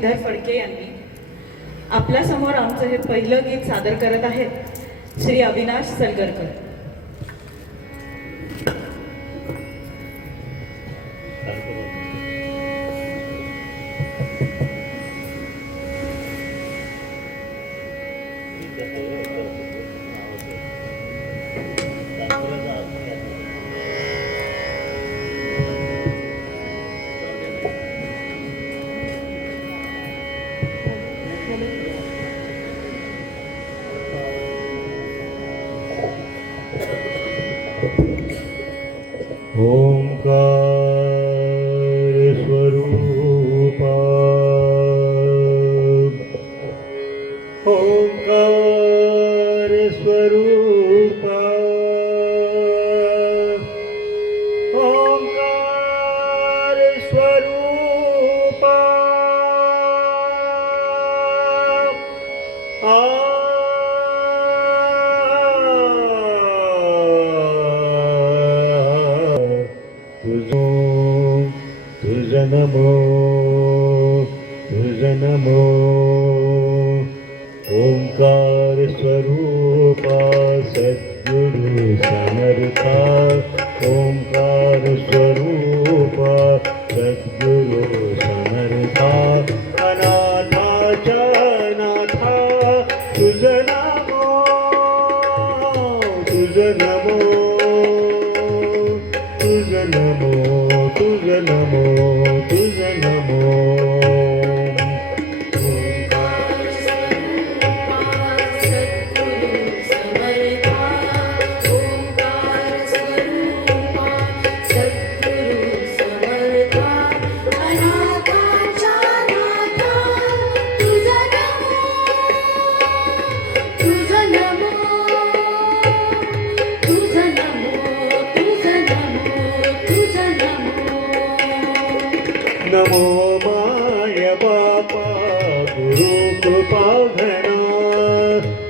श्रीधर फडके यांनी आपल्या समोर आमचं हे पहिलं गीत सादर करत आहेत श्री अविनाश सलगरकर. ओंकार स्वरूपा ओंकार स्वरूपा ओंकार स्वरूपा तुझ नमो तुझ नमो ओंकार स्वरूपा सद्गुरु समर्था ओंकार स्वरूपा सद्गुरु समर्था अनाथाच्या नाथा तुझ नमो तुझ नमो तुझ नमो तुझ नमो तुझ नमो ओंकार स्वरूपा सद्गुरु समर्था ओंकार स्वरूपा सद्गुरु समर्था अनाथाच्या नाथा तुझ नमो तुझ नमो तुझ नमो तुझ नमो तुझ नमो. नमो माय बापा गुरु कृपा घना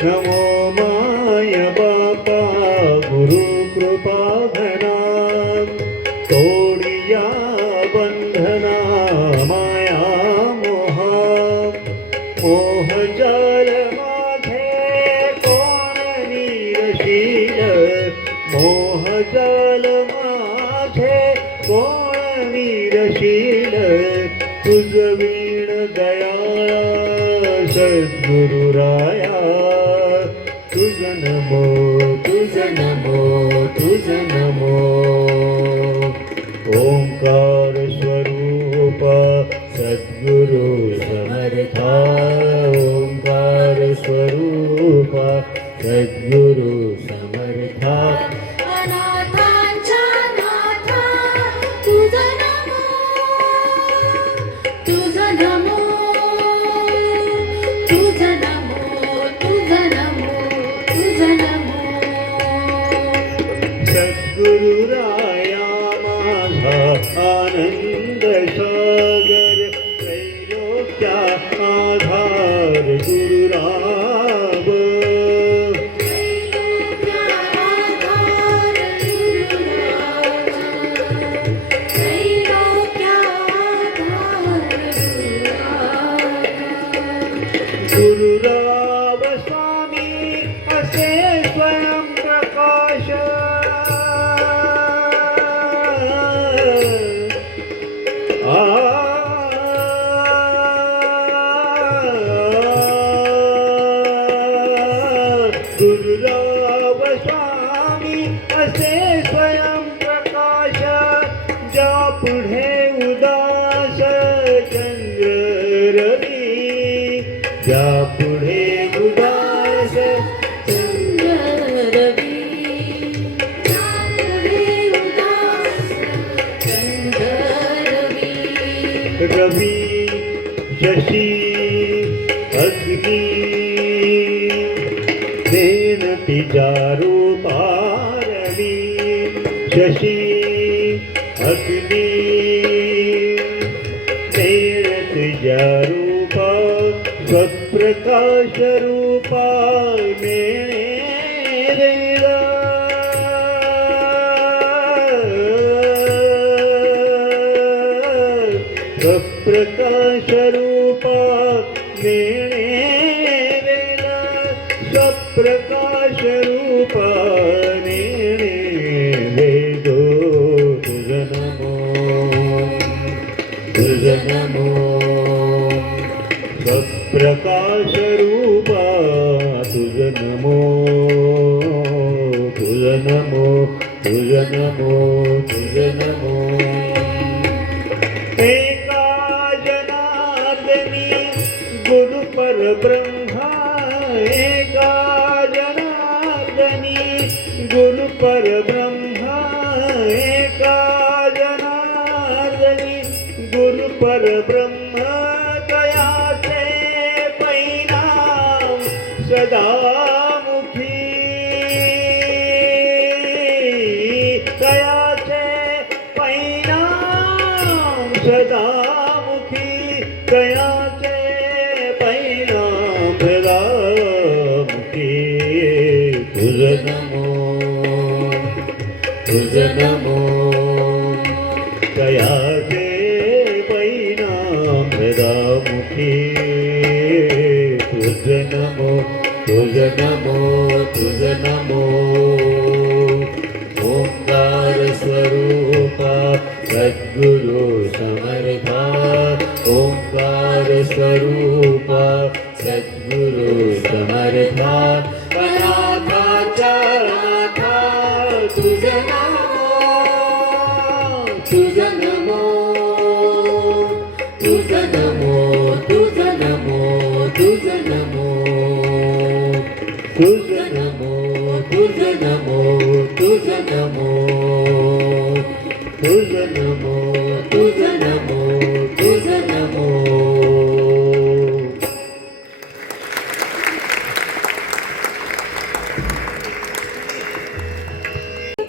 नमो माय बापा गुरु कृपा घना तोडिया बंधना माया मोहा मोह जल माझे कोण निरशील मोह जल माझे कोण निरशील तुझ वीण दयाळा सद्गुरु राया तुझ नमो तुझ नमो तुझ नमो ओंकार स्वरूपा सद्गुरु समर्था ओंकार स्वरूपा सद्गुरु समर्था अनाथांच्या नाथा तुझ नमो तुझ नमो तुझ नमो तुझ नमो तुझ नमो. सद्गुरु राया माझा आनंद सागर त्रैलोक्या आधार गुरुराव त्रैलोक्या आधार गुरुराजा त्रैलोक्या आधार गुरुराजा. गुरुराव स्वामी असे स्वयं प्रकाश गुरुराव स्वामी असे स्वयं प्रकाश ज्या पुढे उदास चंद्र रवी ज्या पुढे उदास चंद्र रवी पुढे उदास चंद्र रवी. रवी शशी अग्नि देन तिच्या रूपारवी शशी अग्नि देन तिच्या रूपा स्वप्रकाश रूपा नेणे वेदा स्वप्रकाश रूपा नेणेला स्वप्रकाश रूपा नेणे वेदो तुझ नमो तुझ नमो स्वप्रकाश रूपा तुझ नमो तुझ नमो तुझ नमो तुझ नमो एका जनार्दनी गुरु परब्रह्मा एका जनार्दनी गुरु परब्रह्मा एका जनार्दनी गुरु परब्रह्मा दयाचे परिणाम सदामुखी दयाचे परिणाम सदामुखी दयाचे परिणाम सदामुखी तुझ नमो तुझ नमो दयाचे परिणाम सदामुखी तुझ नमो तुझ नमो तुझ नमो ओंकार स्वरूपा सद्गुरु समर्था ओंकार स्वरूपा सद्गुरु समर्था अनाथाचा नाथा तुझ नमो तुझ नमो तुझ नमो तुझ नमो तुझ नमो तुझ नमो तुझ नमो तुझ नमो तुझ नमो तुझ नमो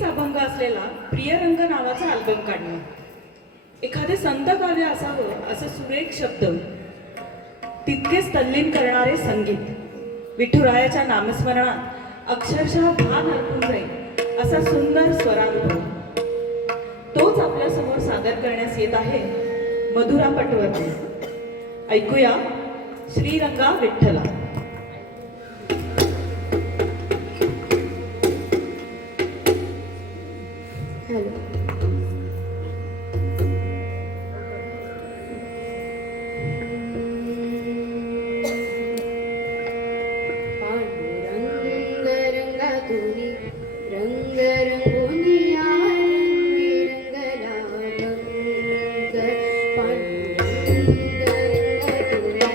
अभंग असलेला प्रियरंग नावाचा अल्बम काढणे एखादे संत काव्य असावं असं सुरेख शब्द तितकेच तल्लीन करणारे संगीत विठुरायाच्या नामस्मरणात अक्षरशः भान हरपून जाईल असा सुंदर स्वरानुभव तोच आपल्या समोर सादर करण्यास येत आहे मधुरा पटवर्धन. ऐकूया श्रीरंगा विठ्ठला. हॅलो पांडुरंग रंगातुनी रंग रंगोनिया रंगला रंग पांडुरंग रंगातुनी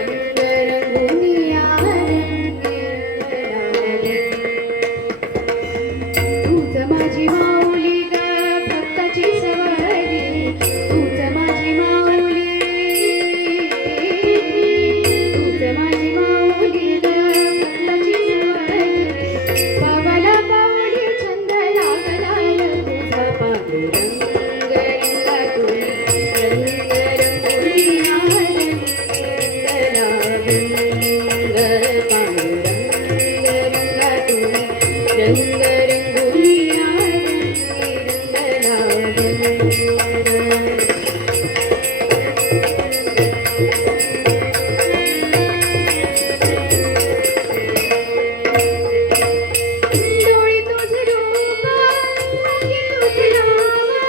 रंग रंगोनिया तूच माझी माऊली ग भक्ताची सवारी तूच माझी माऊली तूच माझी माऊली ग भक्ताची सवारी पावाला पाऊली छंद लागला तुझा पांडुरंग रंगातुनी रंग रंगोनिया रंगला रंग पांडुरंग रंगातुनी रंग रंगोनिया रंगला डोळी तुझ रूपा मुखी तुझ नामा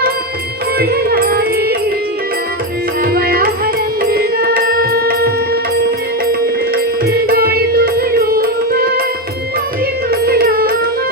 ओढला हिरजिला सवया हरंगा डोळी तुझ रूपा मुखी तुझ नामा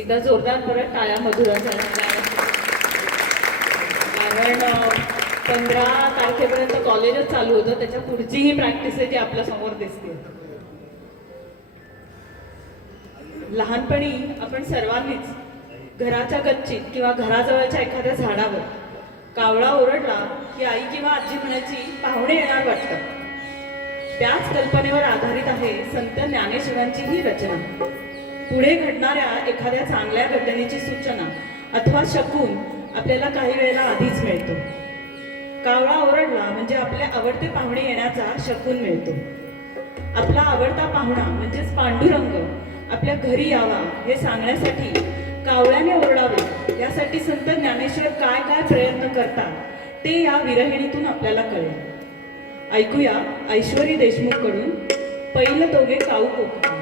एकदा जोरदार परत टाळ्या मधुरांचा कारण 15 तारखेपर्यंत कॉलेजच चालू होतं, त्याच्या पुढची ही प्रॅक्टिस आहे जी आपल्या समोर दिसते. लहानपणी आपण सर्वांनीच घराच्या गच्चीत किंवा घराजवळच्या एखाद्या झाडावर कावळा ओरडला की आई किंवा आजी म्हणायची पाहुणे येणार वाटतं. त्याच कल्पनेवर आधारित आहे संत ज्ञानेश्वरांची ही रचना. पुढे घडणाऱ्या एखाद्या चांगल्या घटनेची सूचना अथवा शकून आपल्याला काही वेळेला आधीच मिळतो. कावळा ओरडला म्हणजे आपले आवडते पाहुणे येण्याचा शकून मिळतो. आपला आवडता पाहुणा म्हणजेच पांडुरंग आपल्या घरी यावा हे सांगण्यासाठी कावळ्याने ओरडावे यासाठी संत ज्ञानेश्वर काय काय प्रयत्न करतात ते या विरहिणीतून आपल्याला कळेल. ऐकूया ऐश्वरी देशमुख कडून पहिलं दोघे काऊ कोकण.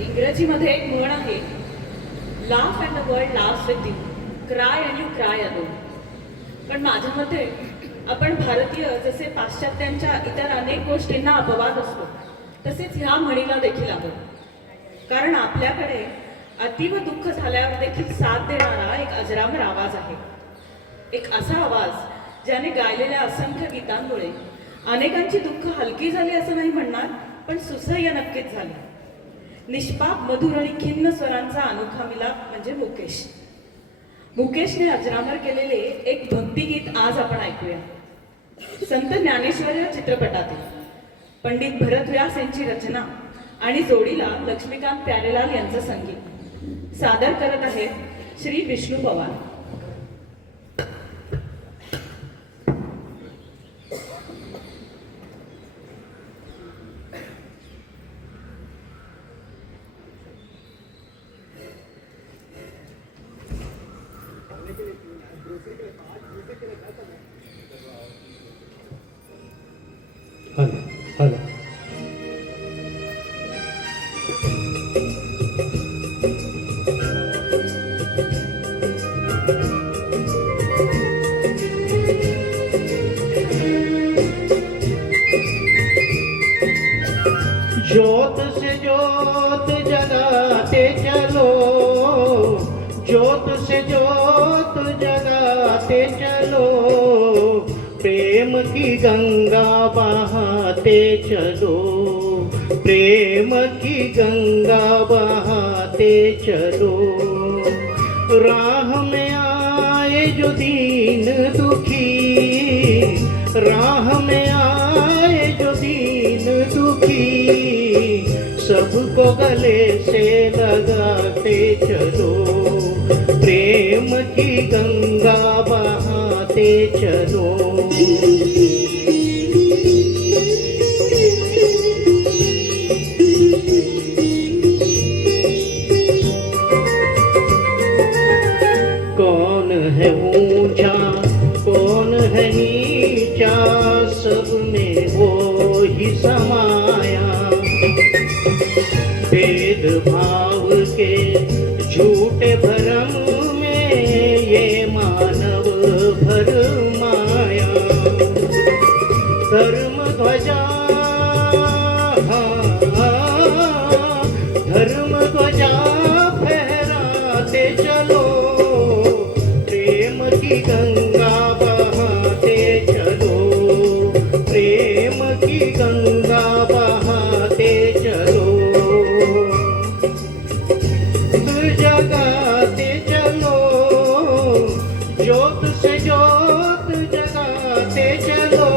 इंग्रजीमध्ये एक म्हण आहे, laugh and the world laughs with you, cry and you cry alone. पण माझ्या मते आपण भारतीय जसे पाश्चात्यांच्या इतर अनेक गोष्टींना अपवाद असतो तसेच ह्या म्हणीला देखील आहोत. कारण आपल्याकडे अतीव दुःख झाल्यावर देखील साथ देणारा एक अजरामर आवाज आहे. एक असा आवाज ज्याने गायलेल्या असंख्य गीतांमुळे अनेकांची दुःख हलकी झाली असं नाही म्हणणार, पण सुसह्य नक्कीच झाली. निष्पाप मधुर आणि खिन्न स्वरांचा अनोखा मिलाप म्हणजे मुकेश. मुकेशने अजरामर केलेले एक भक्तिगीत आज आपण ऐकूया. संत ज्ञानेश्वर या चित्रपटातील पंडित भरत व्यास यांची रचना आणि जोडीला लक्ष्मीकांत प्यारेलाल यांचं संगीत सादर करत आहेत श्री विष्णू पवार. हॅलो हॅलो ज्योत से ज्योत जगाते चलो, ज्योत से ज्योत जगाते चलो, प्रेम की गंगा बहाते चलो, प्रेम की गंगा बहाते चलो। राह में आए जो दीन दुखी, राह में आए जो दीन दुखी, सबको गले से लगाते चलो, प्रेम की गंगा बहाते चलो। कौन है ऊंचा कौन है नीचा, सब में वो ही समाया, भेदभाव के झूठे भरम में ये मानव भरमाया। धर्म ध्वजा धर्म ध्वजा फहराते चलो, प्रेम की गंगा बहाते चलो, प्रेम की गंगा बहाते चलो। जगाते चलो, ज्योत से ज्योत जगाते चलो,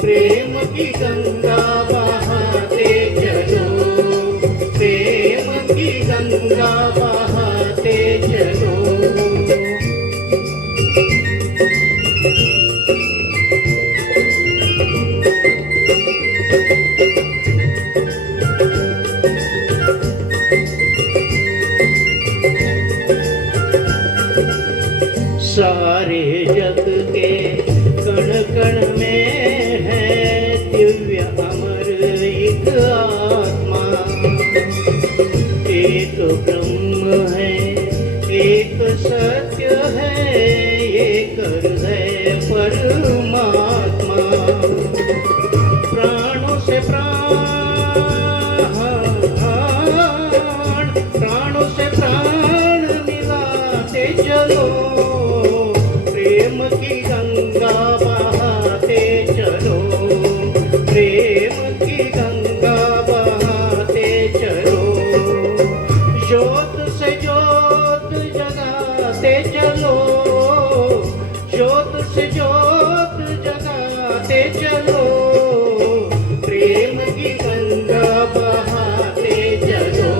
प्रेम की गंगा बहाते चलो, प्रेम की गंगा बहाते चलो। सारे जग के कण कण में है दिव्य अमर एक आत्मा, एक ब्रह्म है एक सत्य है, एक हृदय परमात्मा। प्राणों से प्राणों से प्राण मिलाते चलो, प्रेम की गंगा बहाते चलो, प्रेम की गंगा बहाते चलो। ज्योत से ज्योत जगाते चलो, ज्योत से ज्योत जगाते चलो, प्रेम की गंगा बहाते चलो,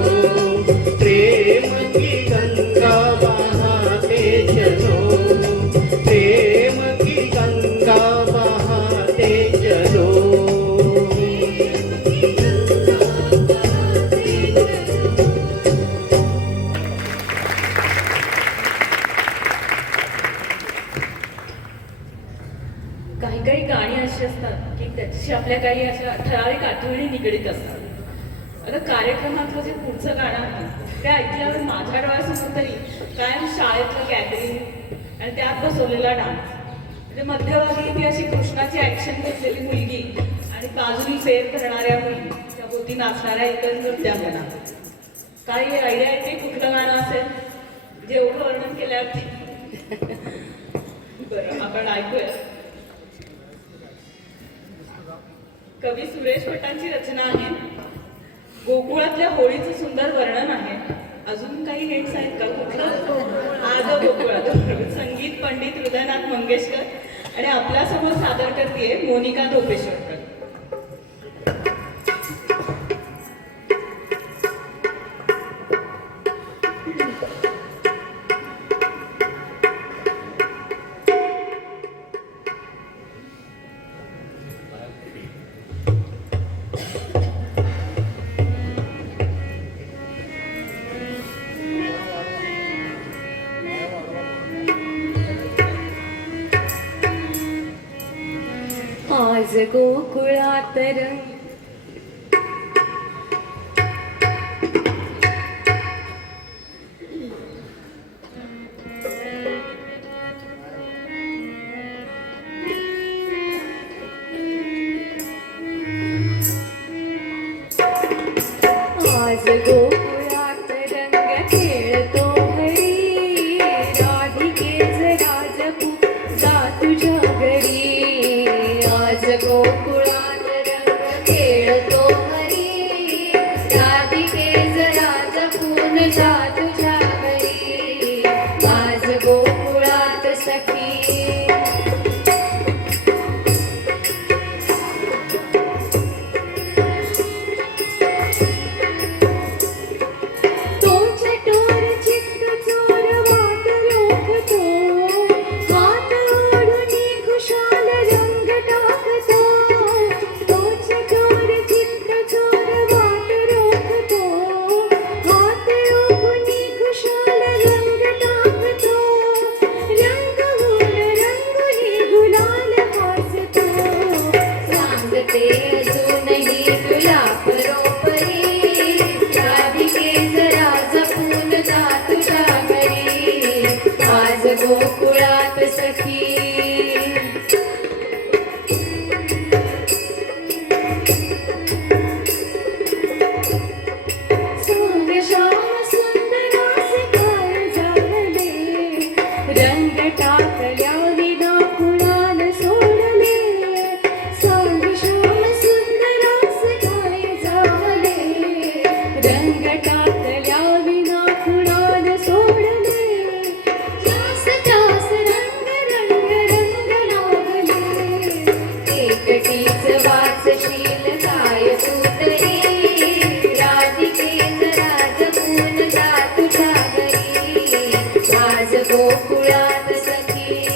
प्रेम की गंगा बहाते चलो, प्रेम की गंगा बहाते चलो। काही काही गाणी अशी असतात की त्याच्याशी आपल्या काही अशा ठराविक आठवणी निगडीत असतात. आता कार्यक्रमातलं जे पुढचं गाणं आहे ते ऐकल्यावर माझ्या डोळ्यासमोर तरी कायम शाळेतलं गॅदरिंग आणि त्यात बसवलेला डान्स, म्हणजे मध्यभागी ती अशी कृष्णाची ॲक्शन घेतलेली मुलगी आणि बाजूनी फेर करणाऱ्या मुली, त्या भोवती नाचणाऱ्या इतर नृत्यांगना. काही आयडिया येते कुठलं गाणं असेल जेवढं वर्णन केल्यावरती? बरं, आपण ऐकूया. कवी सुरेश भटांची रचना आहे. गोकुळातल्या होळीचं सुंदर वर्णन आहे. अजून काही हिंट्स आहेत का? कुठलं? आज गोकुळात. संगीत पंडित हृदयनाथ मंगेशकर आणि आपल्यासमोर सादर करते मोनिका धोपेश्वरकर. गोकुळात रंग आज गोकुळात रंग खेळतो हरी राधिकेच राजपू जा तुझ्या घरी आज गोकुळात रंग खेळतो हरी राधिकेच राजपून जा तुझ्या घरी आज गोकुळात सखी गोकुळात सखी सोन श्याम सुंदरास काय झाले रंग टाकल्या विना कुणाल सोडले सोन श्याम सुंदरास काय झाले रंग टाकल्या विना कुणाल सोडले एकटीच वाचशील काय तू तरी राधिकेच राजपून जा तुझ्या घरी आज गोकुळात सखी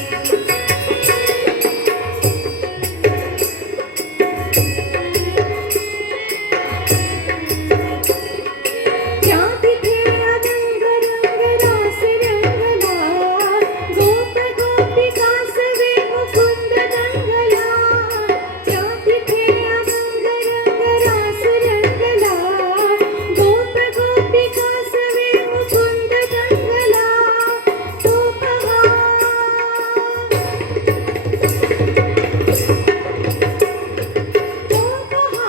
त्या तिथे रंग रंग रास रंगला गोप गोपिका सवे मुकुंद रंगला त्या तिथे रंग रंग रास रंगला गोप गोपिका सवे मुकुंद रंगला तो पहा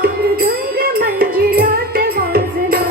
मृदंग मंजिरात वाजला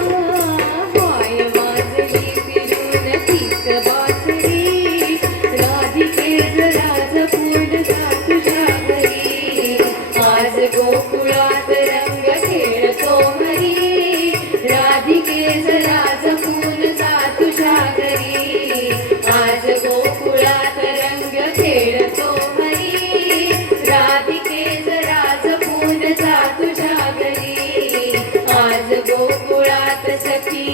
हाय वाजली फिरून तीच बासरी राधिकेच राजपूर्ण जा तुझ्या घरी आज गोकुळात रंग खेळतो हरी राधिकेच राजपूर्ण जा तुझ्या घरी आज गोकुळात रंग खेळतो हरी राधिकेच राजपूर्ण जा तुझ्या घरी आज गोकुळात सखी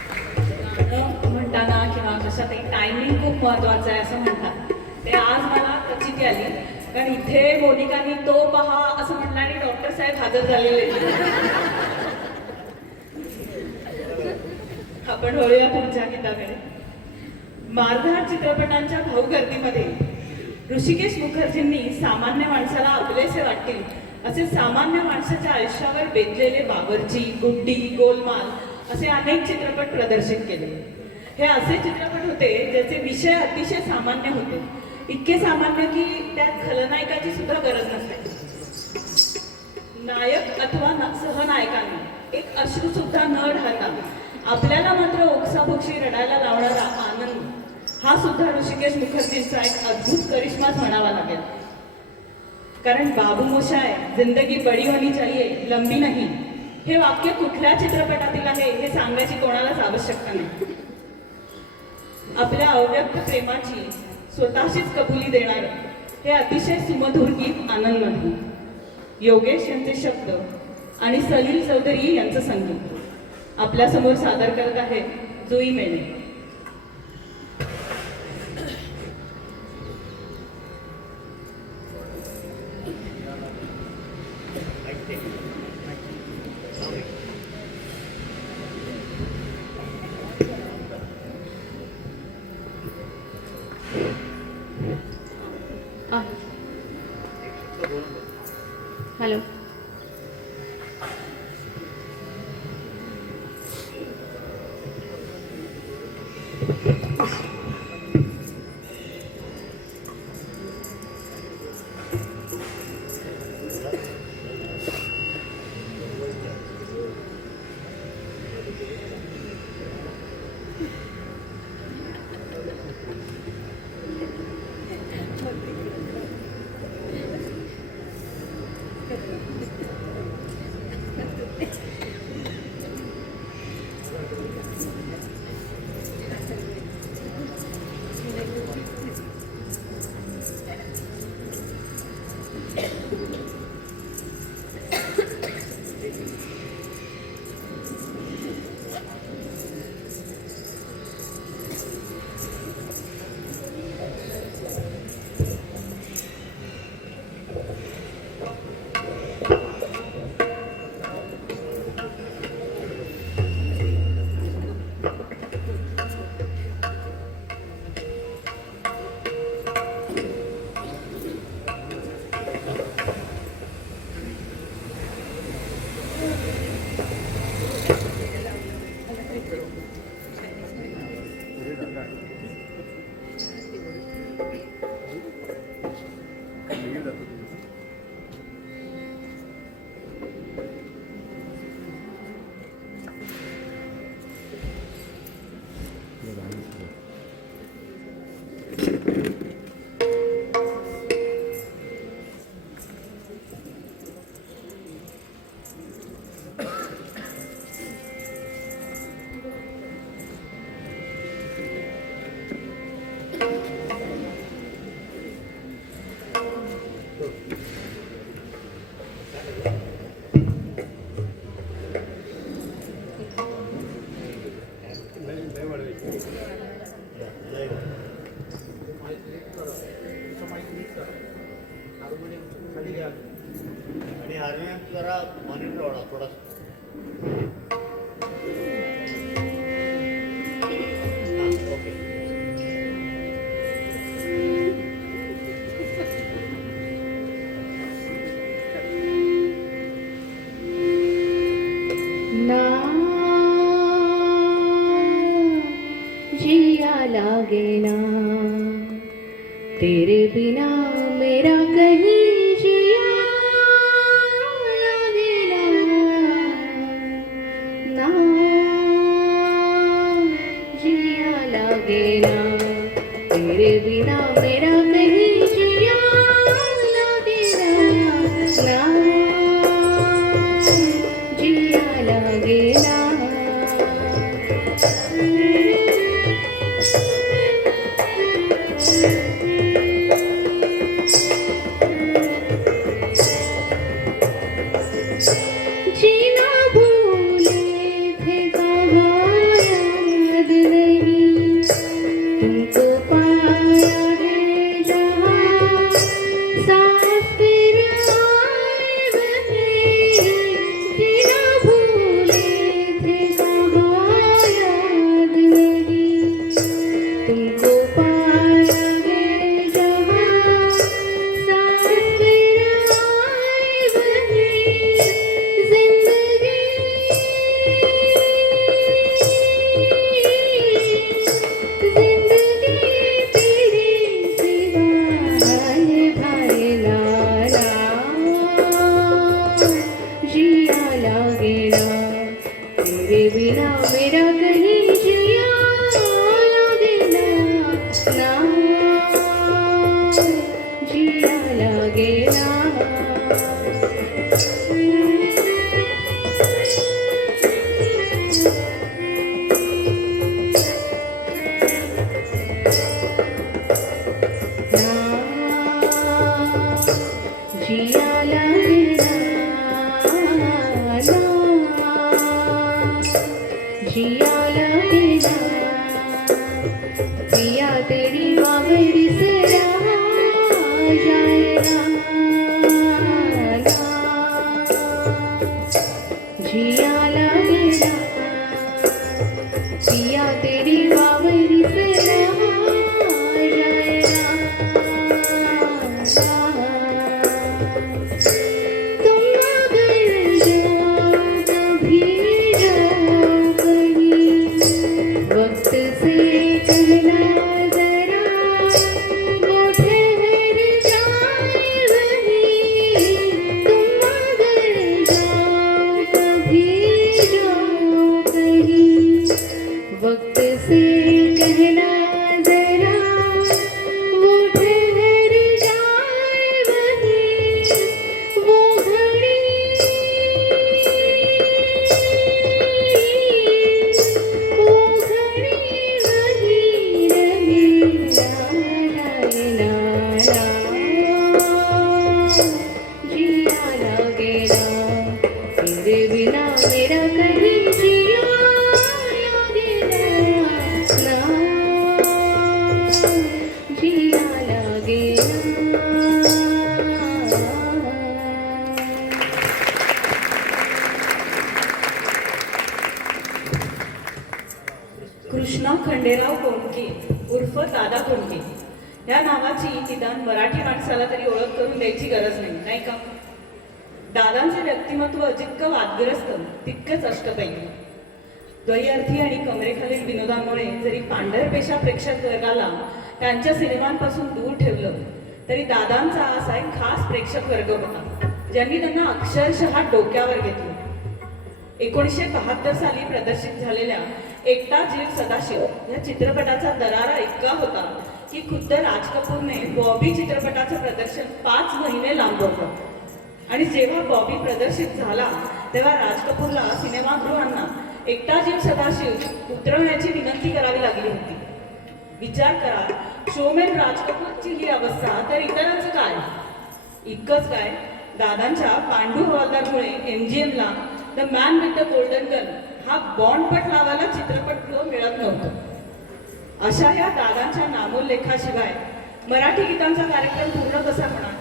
गाणं म्हणताना किंवा कशातही टायमिंग खूप महत्वाचं आहे असं म्हणतात ते आज मला प्रचिती आली कारण इथे मोनिकांनी तो पहा असं म्हणलं आणि डॉक्टर साहेब हजर झालेले आपण वळूया पुढच्या गीताकडे मारधाड चित्रपटांच्या भाऊ गर्दीमध्ये ऋषिकेश मुखर्जींनी सामान्य माणसाला आपलेसे वाटतील असे सामान्य माणसाच्या आयुष्यावर बेतलेले बाबरची गुड्डी गोलमाल असे अनेक चित्रपट प्रदर्शित केले हे असे चित्रपट होते ज्याचे विषय अतिशय सामान्य होते इतके सामान्य की त्यात खलनायकाची सुद्धा गरज नसते नायक अथवा सहनायकांना एक अश्रू सुद्धा न ढाळता आपल्याला मात्र ओक्साबोक्षी रडायला लावणारा आनंद हा सुद्धा ऋषिकेश मुखर्जींचा एक अद्भुत करिश्माच म्हणावा लागेल कारण बाबू मोशाय जिंदगी बडी होनी चाहिए लंबी नाही हे वाक्य कुठल्या चित्रपटातील आहे हे सांगायची कोणालाच आवश्यकता नाही आपल्या अव्यक्त प्रेमाची स्वतःशीच कबुली देणार हे अतिशय सुमधुर गीत आनंदमधील योगेश यांचे शब्द आणि सलील चौधरी यांचं संगीत आपल्यासमोर सादर करत आहे जुई मेणे. हॅलो. आणि हार्मोनियम जरा मॉनिटर वाढा थोडासा. ओके. ना जिया लागे ना तेरे बिना मेरा कहीं जिया लागे ना जिया लागे ना तेरे बिना मेरा कहीं जिया लागे ना जिया लागे ना. जीना भूले थे कहाँ याद नहीं तुमको पाया है जहाँ सांस फिर आए बने. जीना भूले थे कहाँ याद नहीं तुमको पाया है जहाँ सांस फिर आए बने. तेरे बिना मेरा कहीं जिया लागे ना जिया लागे ना. जिया लागे ना जिया लागे ना पिया तेरी बावड़ी से रहा जाए ना जिया लागे ना पिया तेरी बावड़ी से रहा जाए ना. गेला तेरे बिना मेरा कहीं जिया गेला ना जिया लागेला. कृष्णा खंडेराव कोंडके उर्फ दादा कोंडके या नावाची निदान मराठी माणसाला तरी ओळख करून द्यायची गरज नाही, नाही का? दादांचे व्यक्तिमत्व जितकं वादग्रस्त तितकंच अष्टपैलू. द्वयर्थी आणि कमरेखालील विनोदामुळे जरी पांढरपेशा प्रेक्षक वर्गाला त्यांच्या सिनेमांपासून दूर ठेवलं, तरी दादांचा असा एक खास प्रेक्षक वर्ग होता ज्यांनी त्यांना अक्षरशः डोक्यावर घेतलं. 1972 साली प्रदर्शित झालेल्या एकटा जीव सदाशिव या चित्रपटाचा दरारा इतका होता की खुद्द राज कपूरने बॉबी चित्रपटाचं प्रदर्शन 5 महिने लांबवलं. आणि जेव्हा बॉबी प्रदर्शित झाला तेव्हा राज कपूरला सिनेमागृहांना एकटा जीव सदाशिव उतरवण्याची विनंती करावी लागली होती. विचार करा, शोमॅन राज कपूरची ही अवस्था तर इतरांचं काय? इतकंच काय, दादांच्या पांडू हवालदारमुळे MGMला the man with the golden gun हा बॉन्डपट नावाला चित्रपटगृह मिळत नव्हतं. अशा या दादांच्या नामोल्लेखाशिवाय मराठी गीतांचा कार्यक्रम पूर्ण कसा होणार?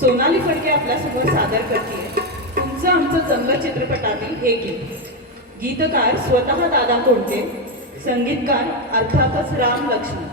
सोनाली फडके आपल्यासमोर सादर करते तुमचं आमचं जंग चित्रपटातील हे गीत. गीतकार स्वतः दादा कोंडके, संगीतकार अर्थातच राम लक्ष्मण.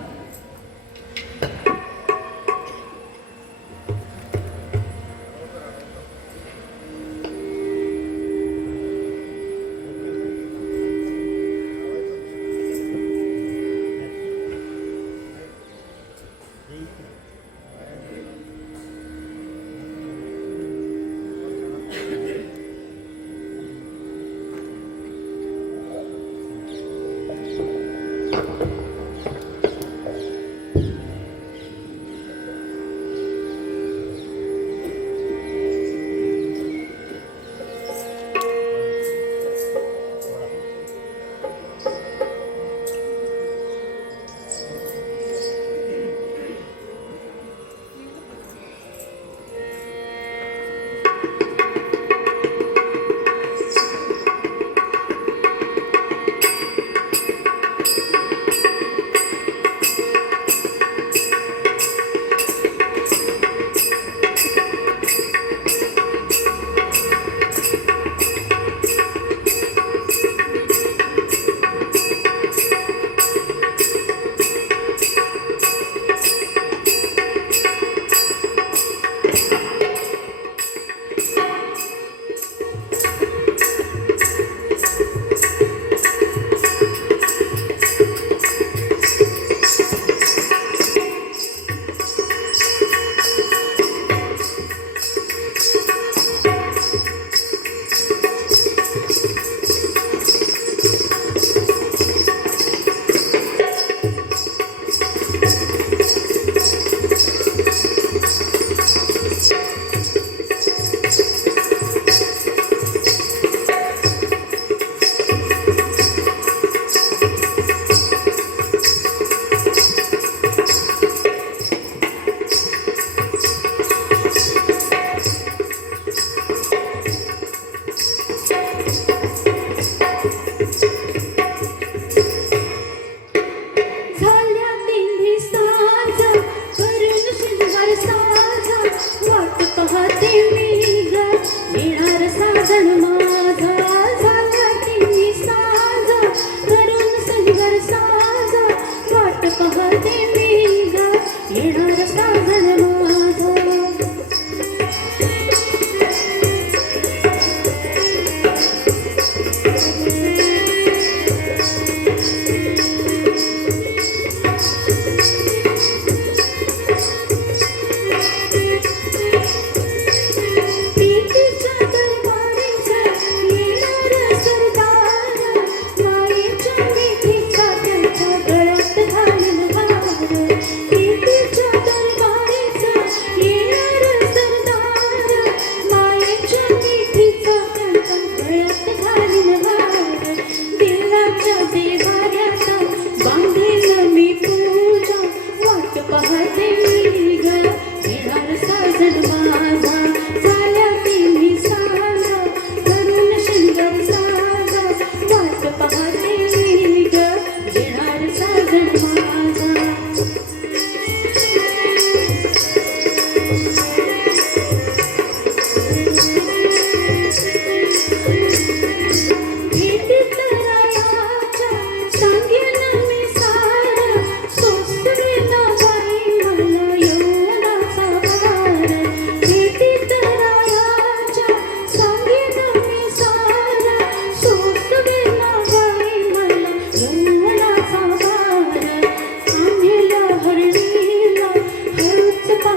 दरबार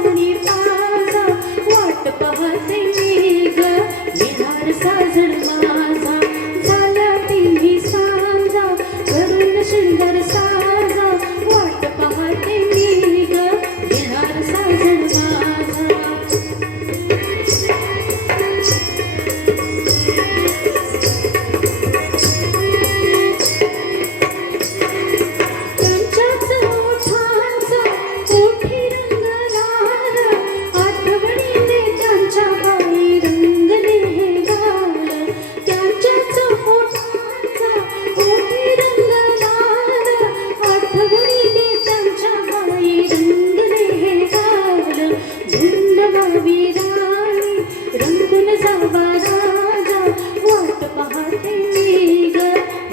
लावणी ताजा वाट पाहते मी ग येणार साजण माझा झाला तिन्ही सांजा करून सुंदर साजा वाट पाहते मी ग येणार साजण माझा त्यांच्याच ओठांचा ओठी रंगलाल आठवणीने त्यांच्या गाई रंगले हे गाल त्यांच्याच ओठांचा ओठी रंगलाल आठवणीने त्यांच्या गाई रंगले हे गाल धुंदवावी राणी रंगून जावा राजा वाट पाहते मी ग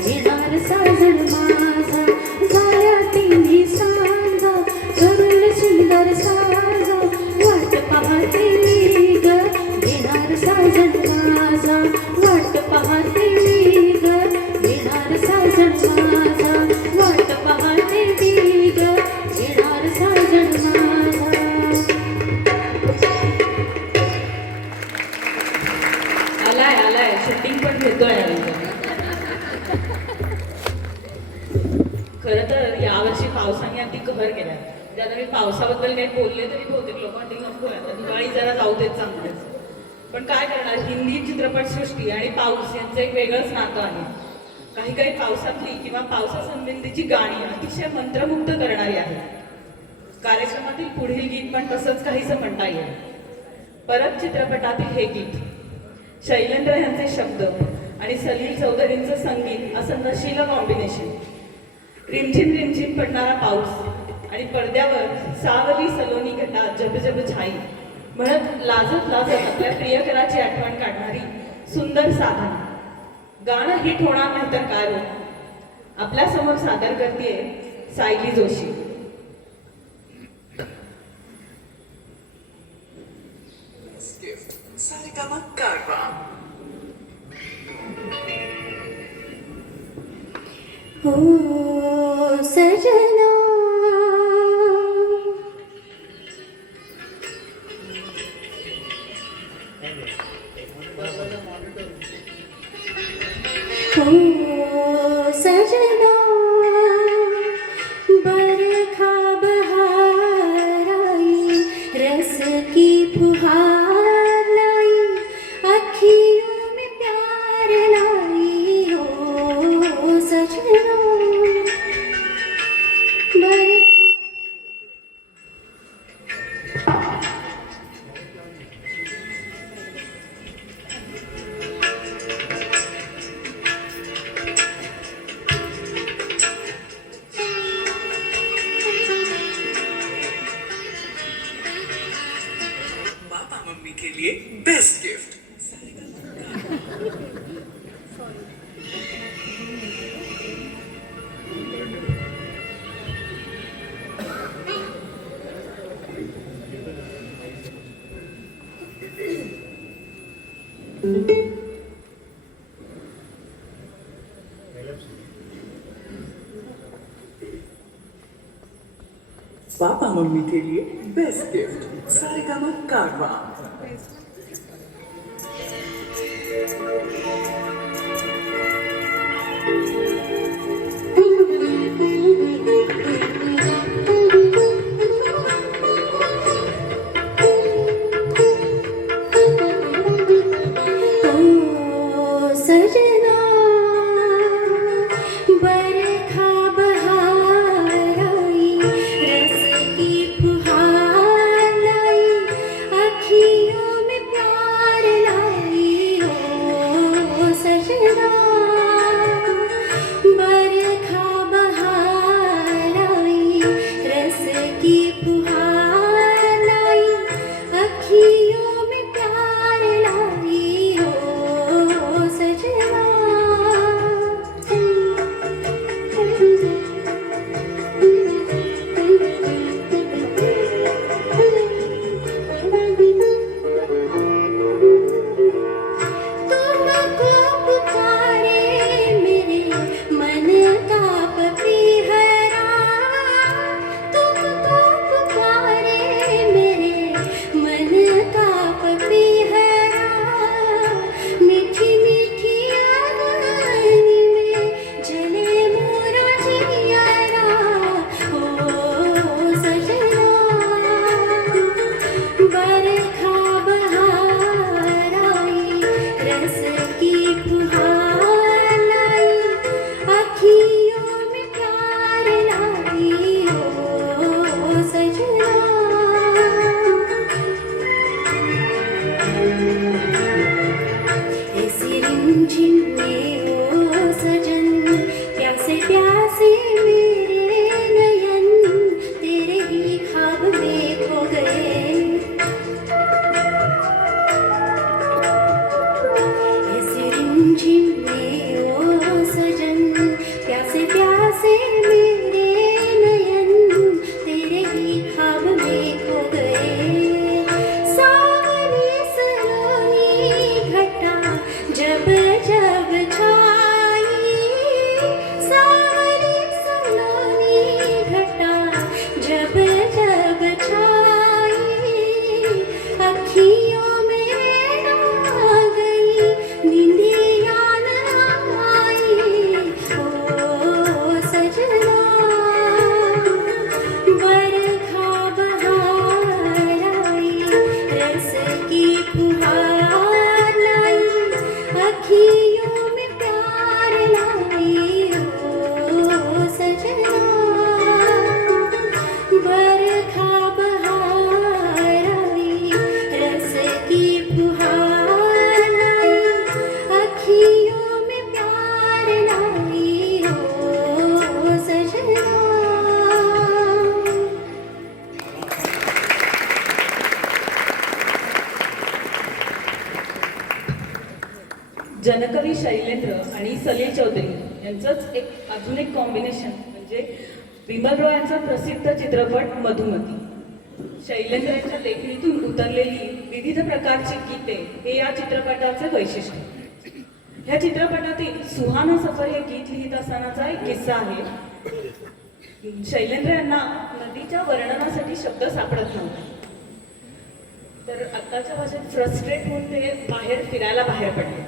येणार साजण माझा झाल्या तिन्ही सांजा करून सुंदर साजा वाट पाहते मी ग येणार साजण माझा वाट पाहते मी ग येणार साजण माझा वाट पाहते मी ग येणार साजण माझा आलाय शूटिंग पण घेतोय खरं तर यावर्षी पावसाने अगदी कहर केला त्याला मी पावसाबद्दल काही बोलले तरी बहुतेक लोक म्हणतील नको आता दिवाळी जरा जाऊ देत चांगलंच पण काय करणार हिंदी चित्रपटसृष्टी आणि पाऊस यांचं एक वेगळंच नातं आहे काही पावसातली किंवा पावसासंबंधीची गाणी अतिशय मंत्रमुग्ध करणारी आहेत कार्यक्रमातील पुढील गीत पण तसंच काहीसं म्हणता येईल परत चित्रपटातील हे गीत शैलेंद्र यांचे शब्द आणि सलील चौधरींचं संगीत असं नशिलं कॉम्बिनेशन रिमझिम रिमझिम पडणारा पाऊस आणि पडद्यावर सावली सलोनी घटा जब जब छाई म्हणत लाजत आपल्या प्रियकराची आठवण काढणारी सुंदर साधन गाणं हिट होणार नाही तर काय हो आपल्या समोर सादर करतेय सायली जोशी Sarigama Karma. ओ सजना ओ सजना बरखा बहार आई रस की फुहार लाई अखियों में प्यार लाई हो सजना पापा मम्मी के लिए बेस्ट गिफ्ट पापा मम्मी के लिए बेस्ट गिफ्ट सारेगामा कारवा ओ सजना बरखा बहार आई रस की फुहार लाई अखियों में प्यार लाई हो सजना जनकवी शैलेंद्र आणि सलील चौधरी यांचंच अजून एक कॉम्बिनेशन म्हणजे विमल रॉय यांचा प्रसिद्ध चित्रपट मधुमती. शैलेंद्र यांच्या लेखणीतून उतरलेली विविध प्रकारची गीते हे या चित्रपटाचे वैशिष्ट्य. या चित्रपटातील सुहाना सफर हे गीत लिहित असतानाचा एक किस्सा आहे. शैलेंद्र यांना नदीच्या वर्णनासाठी शब्द सापडत नव्हते, तर आत्ताच्या भाषेत फ्रस्ट्रेट होऊन ते बाहेर फिरायला बाहेर पडले.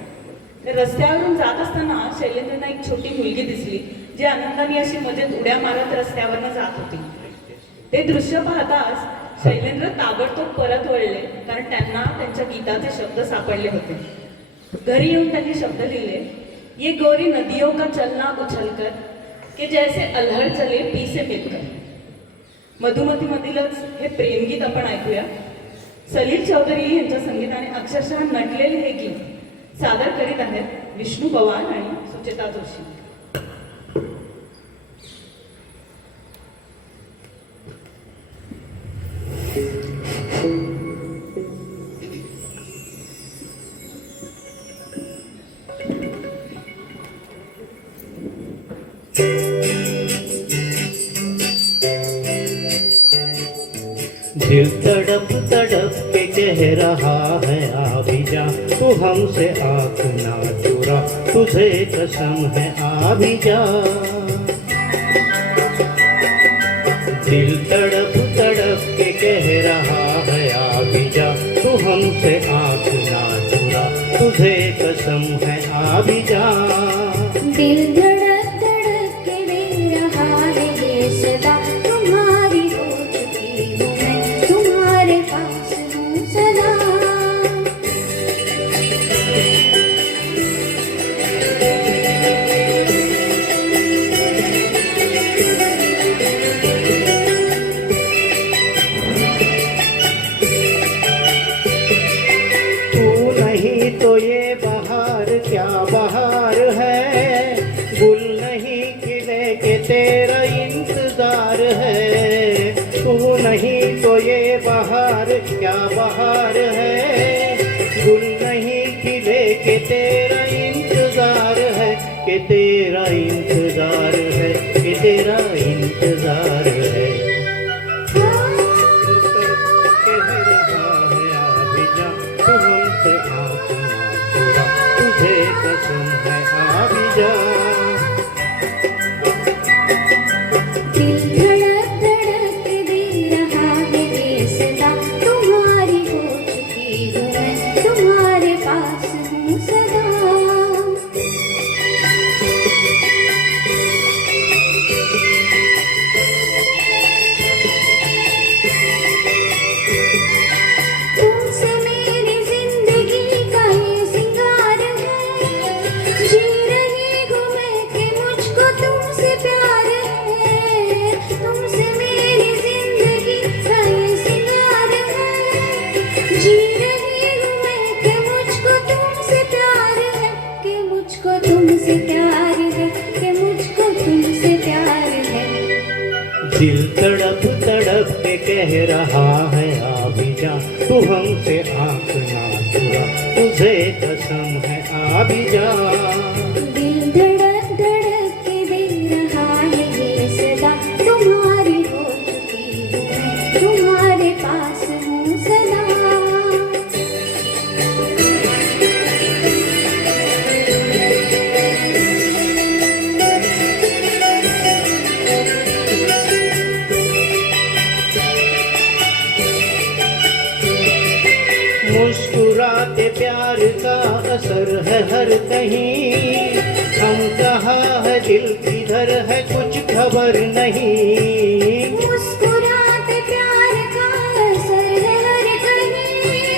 तर रस्त्यावरून जात असताना शैलेंद्रना एक छोटी मुलगी दिसली जी आनंदाने अशी मजेत उड्या मारत रस्त्यावरनं जात होती. ते दृश्य पाहताच शैलेंद्र ताबडतोब परत वळले, कारण त्यांना त्यांच्या गीताचे शब्द सापडले होते. घरी येऊन त्यांनी शब्द लिहिले, ये गोरी नदियों का चलना उछलकर के जैसे अल्हड़ चले पी से मिलकर. मधुमतीमधीलच हे प्रेमगीत आपण ऐकूया. सलील चौधरी यांच्या संगीताने अक्षरशः नटलेले हे गीत सादर करीत आहेत विष्णू पवार आणि सुचेता जोशी. दिल तड़प तड़प के कह रहा है आ भी जा, तू हमसे आँख ना चुरा, तुझे कसम है आ भी जा. दिल तड़प तड़प के कह रहा है आ भी जा, तू हमसे आँख ना चुरा, तुझे कसम है आ भी जा. दिल धड़क धड़क के दे रहा है ये सदा, तुम्हारी हो चुकी हूँ मैं, तुम्हारे पास हूँ सदा. तू नहीं तो ये बहार क्या बहार है, गुल नहीं खिले के तेरा इंतजार है. तू नहीं तो ये बहार क्या बहार है, गुल नहीं खिले के तेरा इंतजार है, कि तेरा इंतजार है, कि तेरा इंतजार है. कह रहा है आ भी जा, तू हमसे आँख ना चुरा, तुझे कसम है आ भी जा. दिल धड़क धड़क के दे रहा है ये सदा, तुम्हारी हो चुकी हूँ मैं, तुम्हारे पास हूँ सदा. तुमसे मेरी जिंदगी का ये सिंगार है, जी रही हूँ मैं कि मुझको तुमसे प्यार है. तुमसे मेरी जिंदगी का ये सिंगार है, जी रही हूँ मैं कि मुझको तुमसे प्यार है, कि मुझको तुमसे प्यार है, कि मुझको तुमसे प्यार है. दिल तड़प तड़प के कह रहा है आ भी जा, तू हमसे आँख ना चुरा, तुझे कसम है आ भी जा. दिल धड़क धड़क के दे रहा है ये सदा, तुम्हारी हो चुकी हूँ मैं, तुम्हारे पास हूँ सदा. मुस्कुराते प्यार का असर है हर कहीं, हम कहाँ है दिल किधर है कुछ खबर नहीं. मुस्कुराते प्यार का असर है हर कहीं,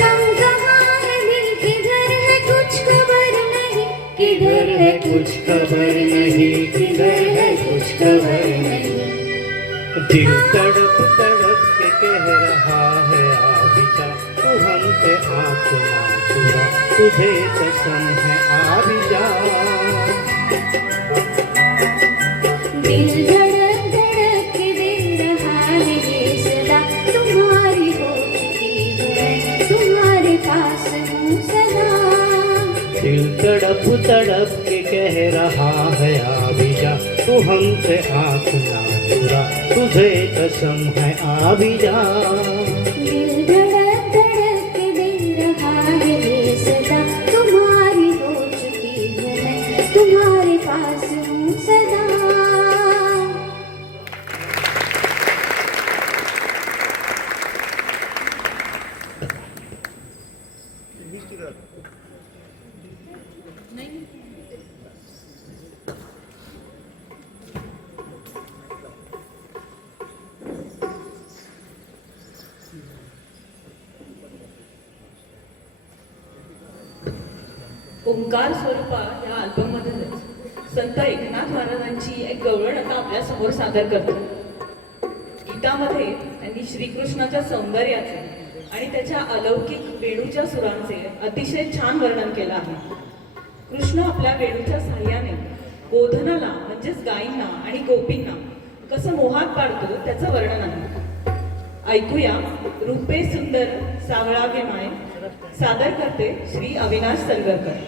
हम कहाँ है दिल किधर है कुछ खबर नहीं, किधर है कुछ खबर नहीं, किधर है कुछ खबर नहीं. दिल तड़प तड़प के कह रहा है आ भी जा, तू हमसे आँख ना चुरा, तुझे कसम है आ भी जा. दिल धड़क धड़क के दे रहा है ये सदा, तुम्हारी हो चुकी हूँ मैं, तुम्हारे पास हूँ सदा. दिल तड़प तड़प के कह रहा है आ भी जा, तू हमसे आँख ना चुरा, तुझे कसम है आ भी जा। दिल धड़क धड़क के दे रहा है ये सदा, तुम्हारी हो चुकी हूँ मैं, तुम्हारे पास हूँ सदा। ओंकार स्वरूपा या अल्बममधूनच संत एकनाथ महाराजांची एक गवळण आता आपल्या समोर सादर करतो. गीतामध्ये त्यांनी श्रीकृष्णाच्या सौंदर्याचे आणि त्याच्या अलौकिक वेणूच्या सुरांचे अतिशय छान वर्णन केलं आहे. कृष्ण आपल्या वेणूच्या साह्याने बोधनाला म्हणजेच गायींना आणि गोपींना कसं मोहात पाडतो त्याचं वर्णन आहे. ऐकूया रूपे सुंदर सावळागे माय, सादर करते श्री अविनाश सलगरकर.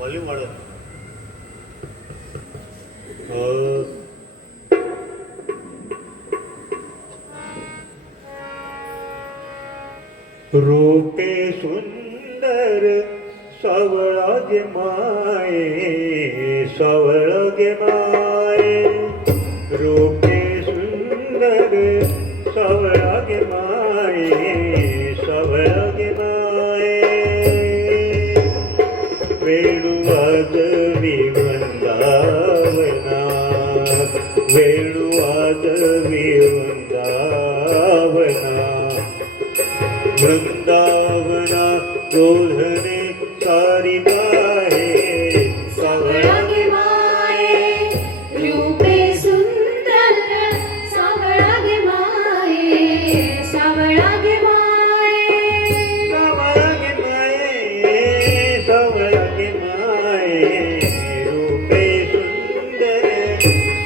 वॉल्यूम वाढव. रूपे सुंदर सावळागे माये, सावळागे माये. रूपे सुंदर सावळागे माये, सावळागे माये. वेणू वाजवी वृंदावना, वेणू वाजवी वृंदावना. वृंदावना गोधने सारिका है, सावळागे माये, रूपे सुंदर सावळागे माये, सावळागे माये. सावळागे माये, सावळागे माये. रूपे सुंदर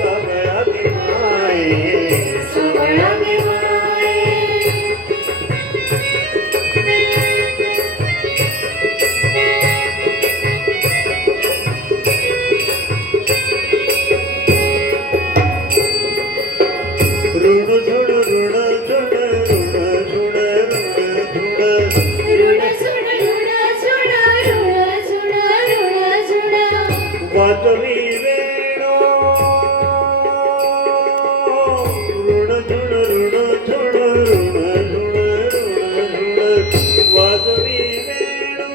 सावळागे माये, सावळागे माये. ऋण झुण ऋण झुण ऋण झुण ऋण झुण. ऋण झुण ऋण झुण ऋण झुण ऋण झुण. वाजवी वेणू ऋण झुण ऋण झुण ऋण झुण ऋण झुण. वाजवी वेणू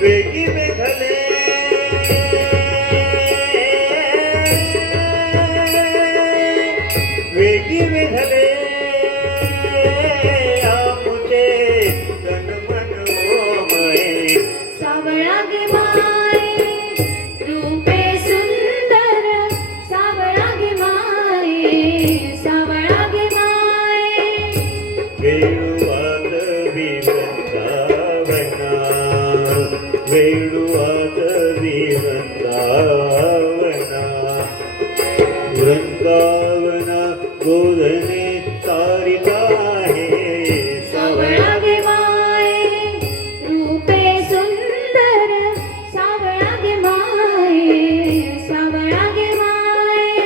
वेगी वेघले, वेगी वेघले. आमुचे तन मन मोहमय. सावळागे माये, रूपे सुंदर सावळागे माये, सावळागे माये. वेणु वाजवी वृंदावना, वेणु वाजवी वृंदावना. वृंदावना गोधने सारिका है, सावळागे माये, रूपे सुंदर सावळागे माये, सावळागे माये.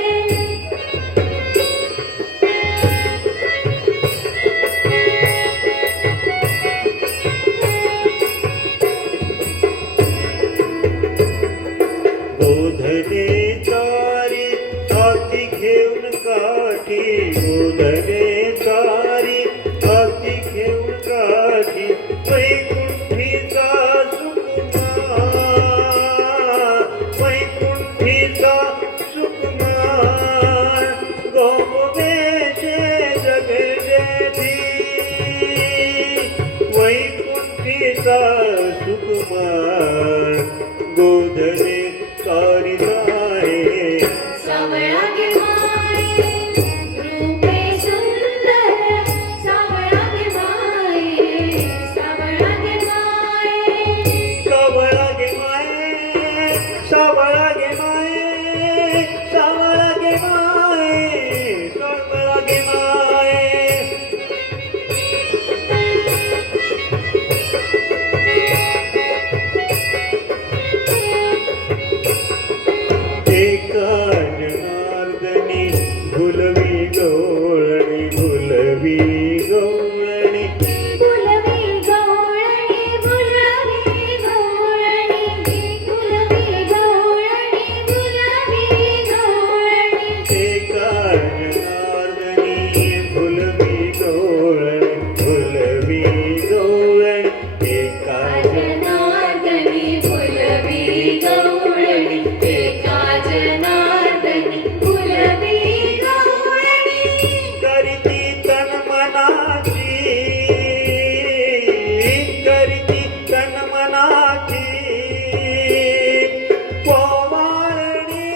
सुकुमार गोधने कारिदारे सावळा गे माये रूपे सुंदर सावळा गे माये सावळा गे माये सावळा गे माये सावळा गे माये सावळा गे माये सावळा गे माये एका जनार्दनी भुलवी गवळणी भुलवी गवळणी गुलवी गवळणी गुलाबी गवळणी गुलवी गवळणी गुलाबी गवळणी एका जनार्दनी भुलवी गवळणी भुलवी गवळणी एका जनार्दनी गुलवी गवळणी एका जनार्दनी गुलवी गवळणी करीती तन मनाची करीती तन मनाची ओवाळणी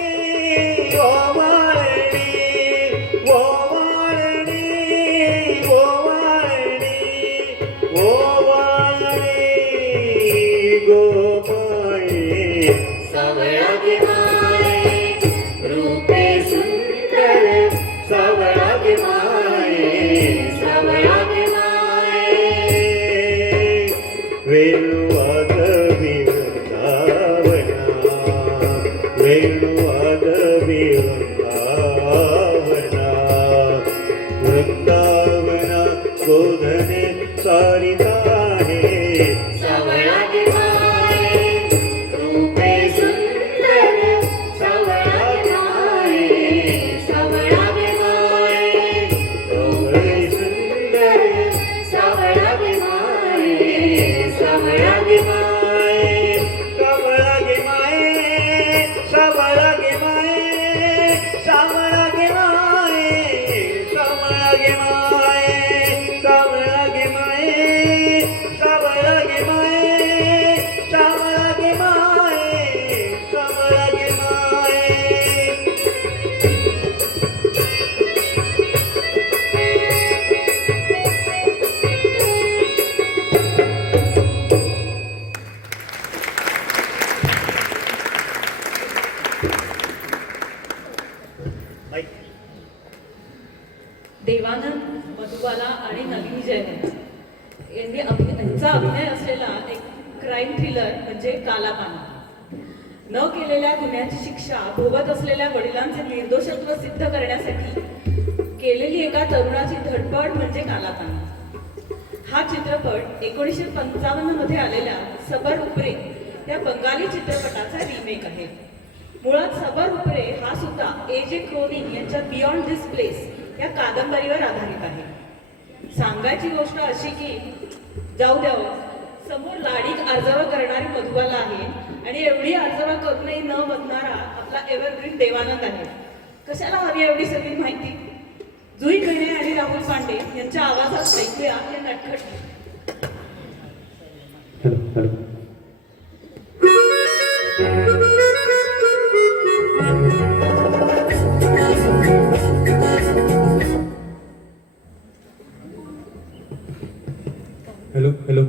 ओवाळणी ओवाळणी ओवाळणी ओवाळणी गोमाये सावळा गे माये रूपे सुंदर सावळा गे माये सावळा गे माये वेणुवाद वृंदावना वेणुवाद वृंदावना वृंदावना गोधने सारिदाने सावळा गे माये रूपे सुंदर सावळा गे माये सावळा गे माये रूपे सुंदर सावळा गे माये सावळा गे माये सावळा गे माये सावळा गे माये सावळा गे माये सावळा गे माये सावळा गे माये सावळा गे माये सावळा गे माये सावळा गे माये देवानंद, मधुबाला आणि नलिनी जयवंत यांचा अभिनय असलेला एक क्राईम थ्रिलर म्हणजे कालापानी. न केलेल्या गुन्ह्याची शिक्षा भोगत असलेल्या वडिलांचे निर्दोषत्व सिद्ध करण्यासाठी केलेली एका तरुणाची धडपड म्हणजे कालापानी. हा चित्रपट 1955 मध्ये आलेल्या सबर उपरे या बंगाली चित्रपटाचा रिमेक आहे. मुळात सबर उपरे हा सुद्धा A.J. क्रोनिन यांच्या बियॉन्ड धिस प्लेस या कादंबरीवर आधारित आहे. सांगायची गोष्ट अशी की जाऊ द्यावं, समोर लाडीक आर्जवा करणारी मधुबाला आहे आणि एवढी आर्जवा करूनही न बदणारा आपला एव्हरग्रीन देवानंद आहे. कशाला हवी एवढी सगळी माहिती? जुई खैरे आणि राहुल पांडे यांच्या आवाजात ऐकूया हे नटखट. हॅलो हॅलो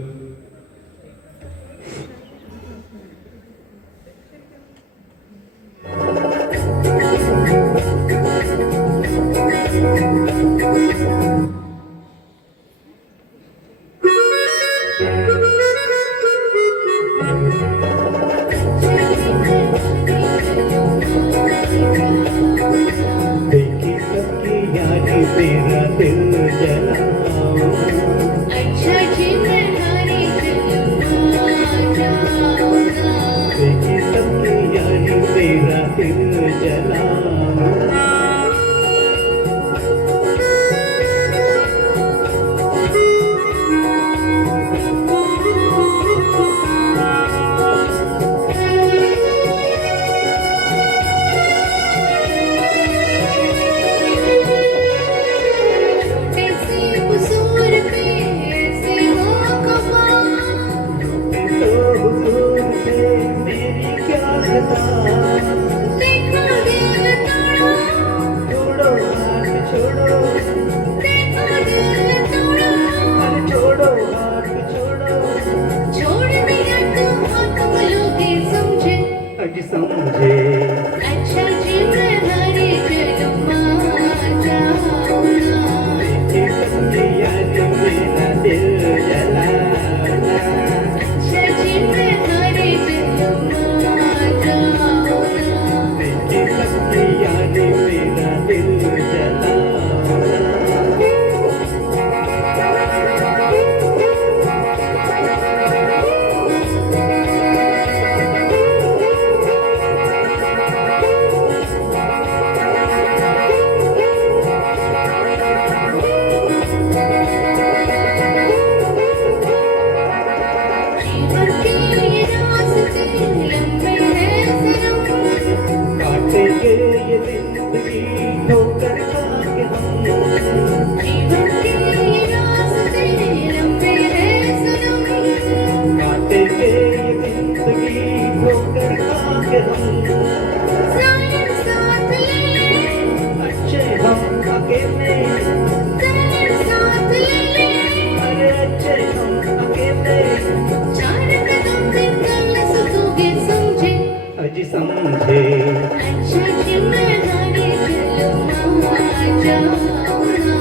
समझे अच्छा जी मैं हरे जलमा जाऊना देखी सबकी याद मेरा दिल जलाना अच्छा जी मैं हरे जलमा जाऊना देखी सबकी याद मेरा दिल जलाना जीवन के ये रास्ते लंबे हैं सनम काटेंगे ये जिंदगी ठोकर खाके हम जीवन के ये रास्ते लंबे हैं सनम काटेंगे ये जिंदगी ठोकर खाके हम सालन साथ ले अच्छे हम अकेले सालन साथ ले अरे अच्छे हम अकेले चार कदम पे कल सकोगे समझे अजी समझे अच्छा जी मैं हरे जलमा जाऊना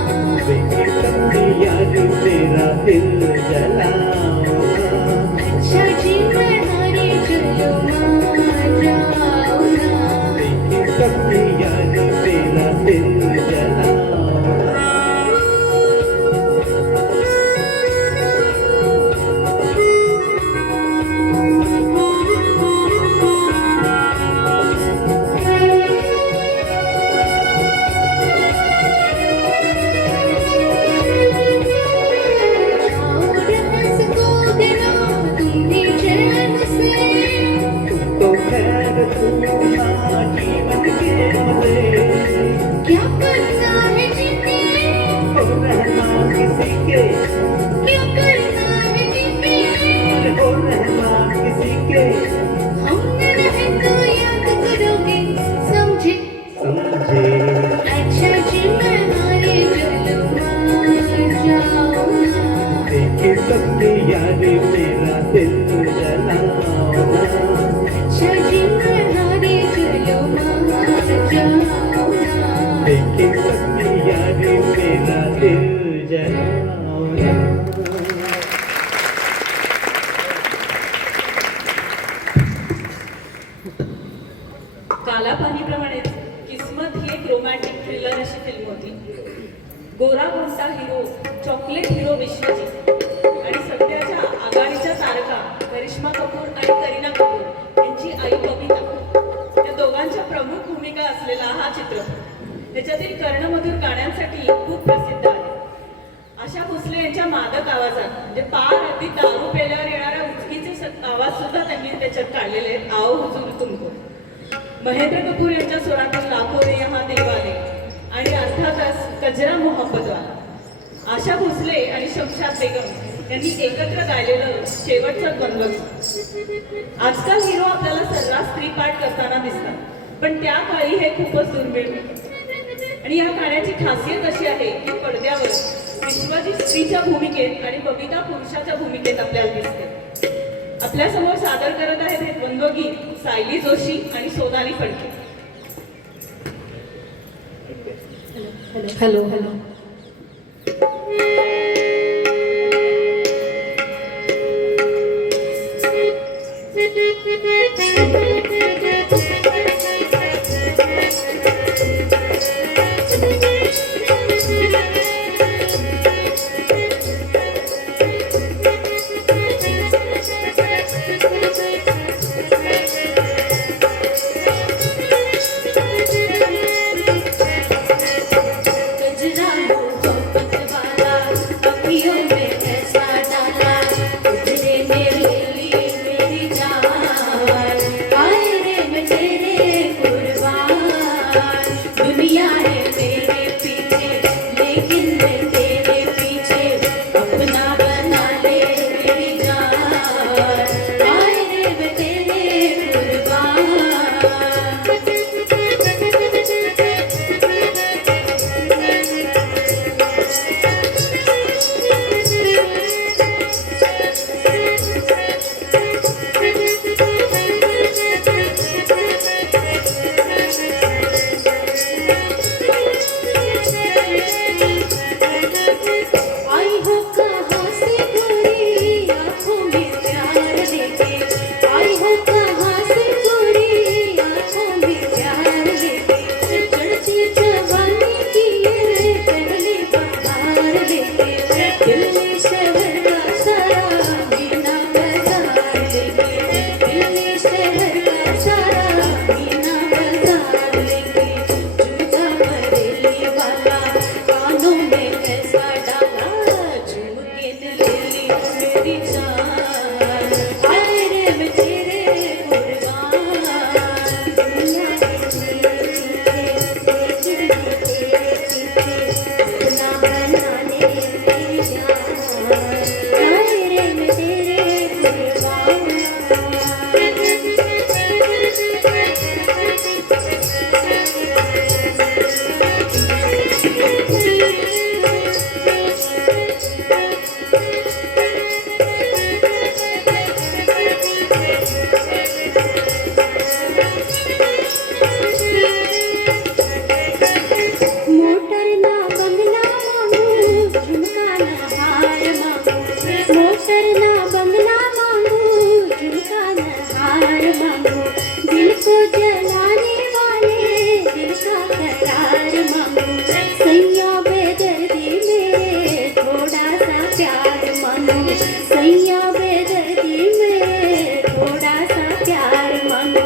देखी सबकी याद मेरा दिल जलाना अच्छा जी मैं हरे जलमा जाऊना देखी सबकी याद मेरा दिल जलाना और हंस को देना तुम्ही चैन से तो खैर तू ना जीवन के मजे क्या करना है जीते हो रहना किसी के क्या करना है जीते हो रहना किसी के हम न रहे तो याद करोगे समझे समझे अच्छा जी मैं हरे जलमा जाऊना देखी सबकी याद मेरा दिल जलाना अच्छा जी मैं हरे जलमा जाऊना देखी सबकी याद मेरा दिल जलाना कालापानीप्रमाणेच किस्मत ही एक रोमॅन्टिक थ्रिलर अशी फिल्म होती. गोरा कोणता हिरो, चॉकलेट हिरो विश्वजित आणि सध्याच्या आघाडीच्या तारका करिश्मा कपूर आणि करीना कपूर यांची आई बबिता या दोघांच्या प्रमुख भूमिका असलेला हा चित्रपट त्याच्यातील कर्णमधुर गाण्यांसाठी खूप प्रसिद्ध आहे. आशा भोसले यांच्या मादक आवाजात म्हणजे पार अगदी दारू पेल्यावर येणाऱ्या उचकीचे आवाज सुद्धा त्यांनी त्याच्यात काढलेले आहेत. आओ हुजूर तुमको. महेंद्र कपूर यांच्या स्वरातील लाखो रे यहाँ देवाले आणि अर्थातच कजरा मोहब्बतवाला. आशा भोसले आणि शमशाद बेगम यांनी एकत्र गायलेलं शेवटचं द्वंद्व. आजकाल हिरो आपल्याला सर्रास स्त्रीपाठ करताना दिसतात, पण त्या काळी हे खूपच दुर्मिळ होतं. आणि या गाण्याची खासियत अशी आहे की पडद्यावर विश्वजित स्त्रीच्या भूमिकेत आणि बबिता पुरुषाच्या भूमिकेत आपल्याला दिसते. आपल्या समोर सादर करत आहेत हे द्वंद्वगीत सायली जोशी आणि सोनाली फडके. Hello hello. गजरा थोड़ा सा प्यार मांगू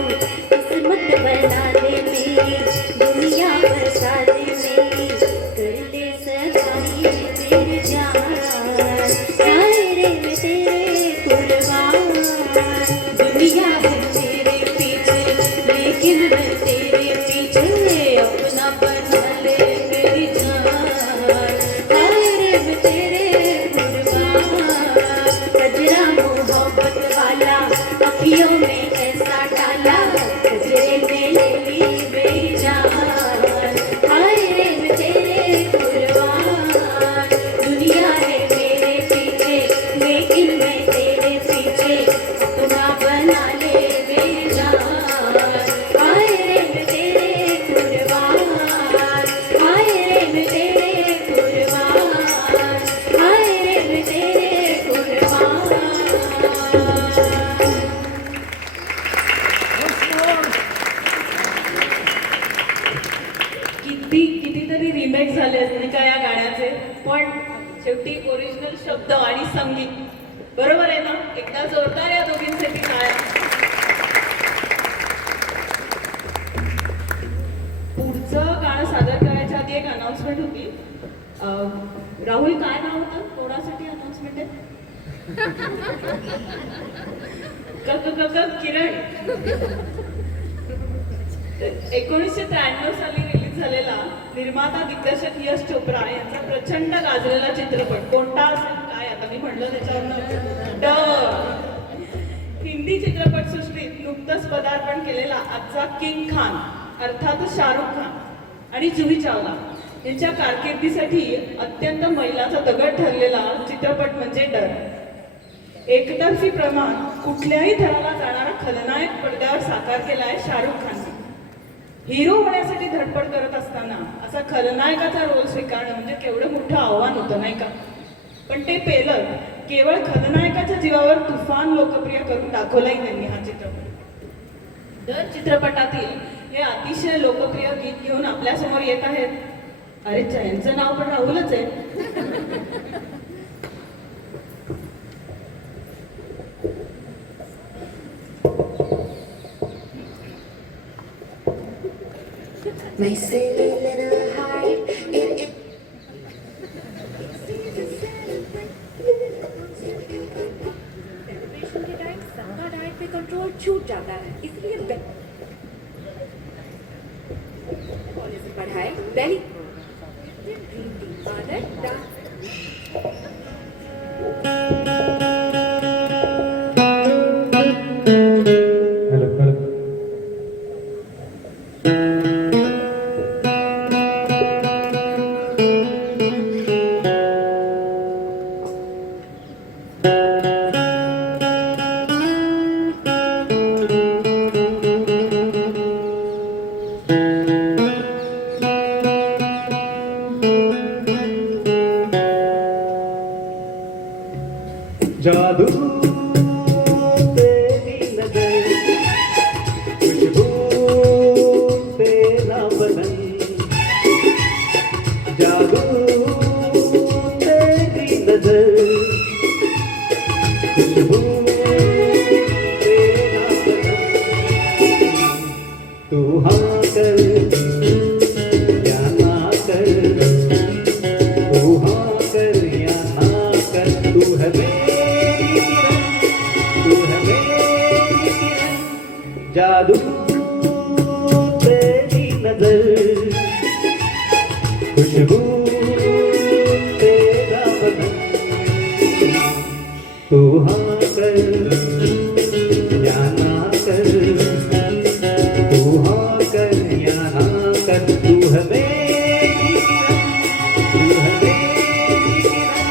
किस्मत बना दे मेरी दुनिया बसा दे मेरी कर दे सगाई मेरी जान हाय रे मैं तेरे कुर्बान दुनिया है तेरे पीछे लेकिन मैं तेरे पीछे अपना बना ले मेरी जान हाय रे मैं तेरे कुर्बान कजरा मोहब्बत वाला अखियों में ऐसा डाला कजरे में ले ली मेरी जान हाय रे मैं तेरे कुर्बान दुनिया है मेरे पीछे लेकिन मैं तेरे पीछे अपना बना ले मेरी जान हाय रे मैं तेरे कुर्बान हाय रे मैं तेरे कुर्बान हाय रे मैं तेरे कुर्बान कितीतरी रिमेक झाले असतील का या गाण्याचे, पण शेवटी ओरिजिनल शब्द आणि संगीत बरोबर आहे ना. एकदा जोरदार या दोघींसाठी टाळ्या. पुढचं गाणं सादर करायच्या आधी एक अनाउन्समेंट होती. राहुल काय नाव होतं, कोणासाठी अनाउन्समेंट आहे? किरण. 1993 साली रिलीज झालेला निर्माता दिग्दर्शक यश चोप्रा यांचा प्रचंड गाजलेला चित्रपट कोणता असेल काय, आता मी म्हणलं त्याच्यावर डर. हिंदी चित्रपटसृष्टीत नुकतंच पदार्पण केलेला आजचा किंग खान अर्थात शाहरुख खान आणि जुही चावला यांच्या कारकिर्दीसाठी अत्यंत मैलाचा दगड ठरलेला चित्रपट म्हणजे डर. एकतर्फी प्रमाण कुठल्याही थराला जाणारा खलनायक पडद्यावर साकार केलाय शाहरुख खानने. हिरो होण्यासाठी धडपड करत असताना असा खलनायकाचा रोल स्वीकारणं म्हणजे केवढं मोठं आव्हान होतं नाही का. पण ते पेलं केवळ खलनायकाच्या जीवावर तुफान लोकप्रिय करून दाखवलाही त्यांनी हा चित्रपट. दर चित्रपटातील हे अतिशय लोकप्रिय गीत घेऊन आपल्यासमोर येत आहेत. अरे यांचं नाव पण राहुलच आहे. My silly little heart, celebration K time सबका डाइट पे कंट्रोल छूट जाता है, इसलिए पढ़ाई पहली आदत डांस जादू तेरी नजर खुशबू तेरा बदन जादू तेरी नजर खुशबू तेरा बदन तू हाँ कर या ना कर तू हाँ कर या ना कर तू है जादू तेरी नजर खुशबू तेरा बदन तू हाँ कर या ना कर तू हाँ कर या ना कर तू है मेरी किरण तू है मेरी किरण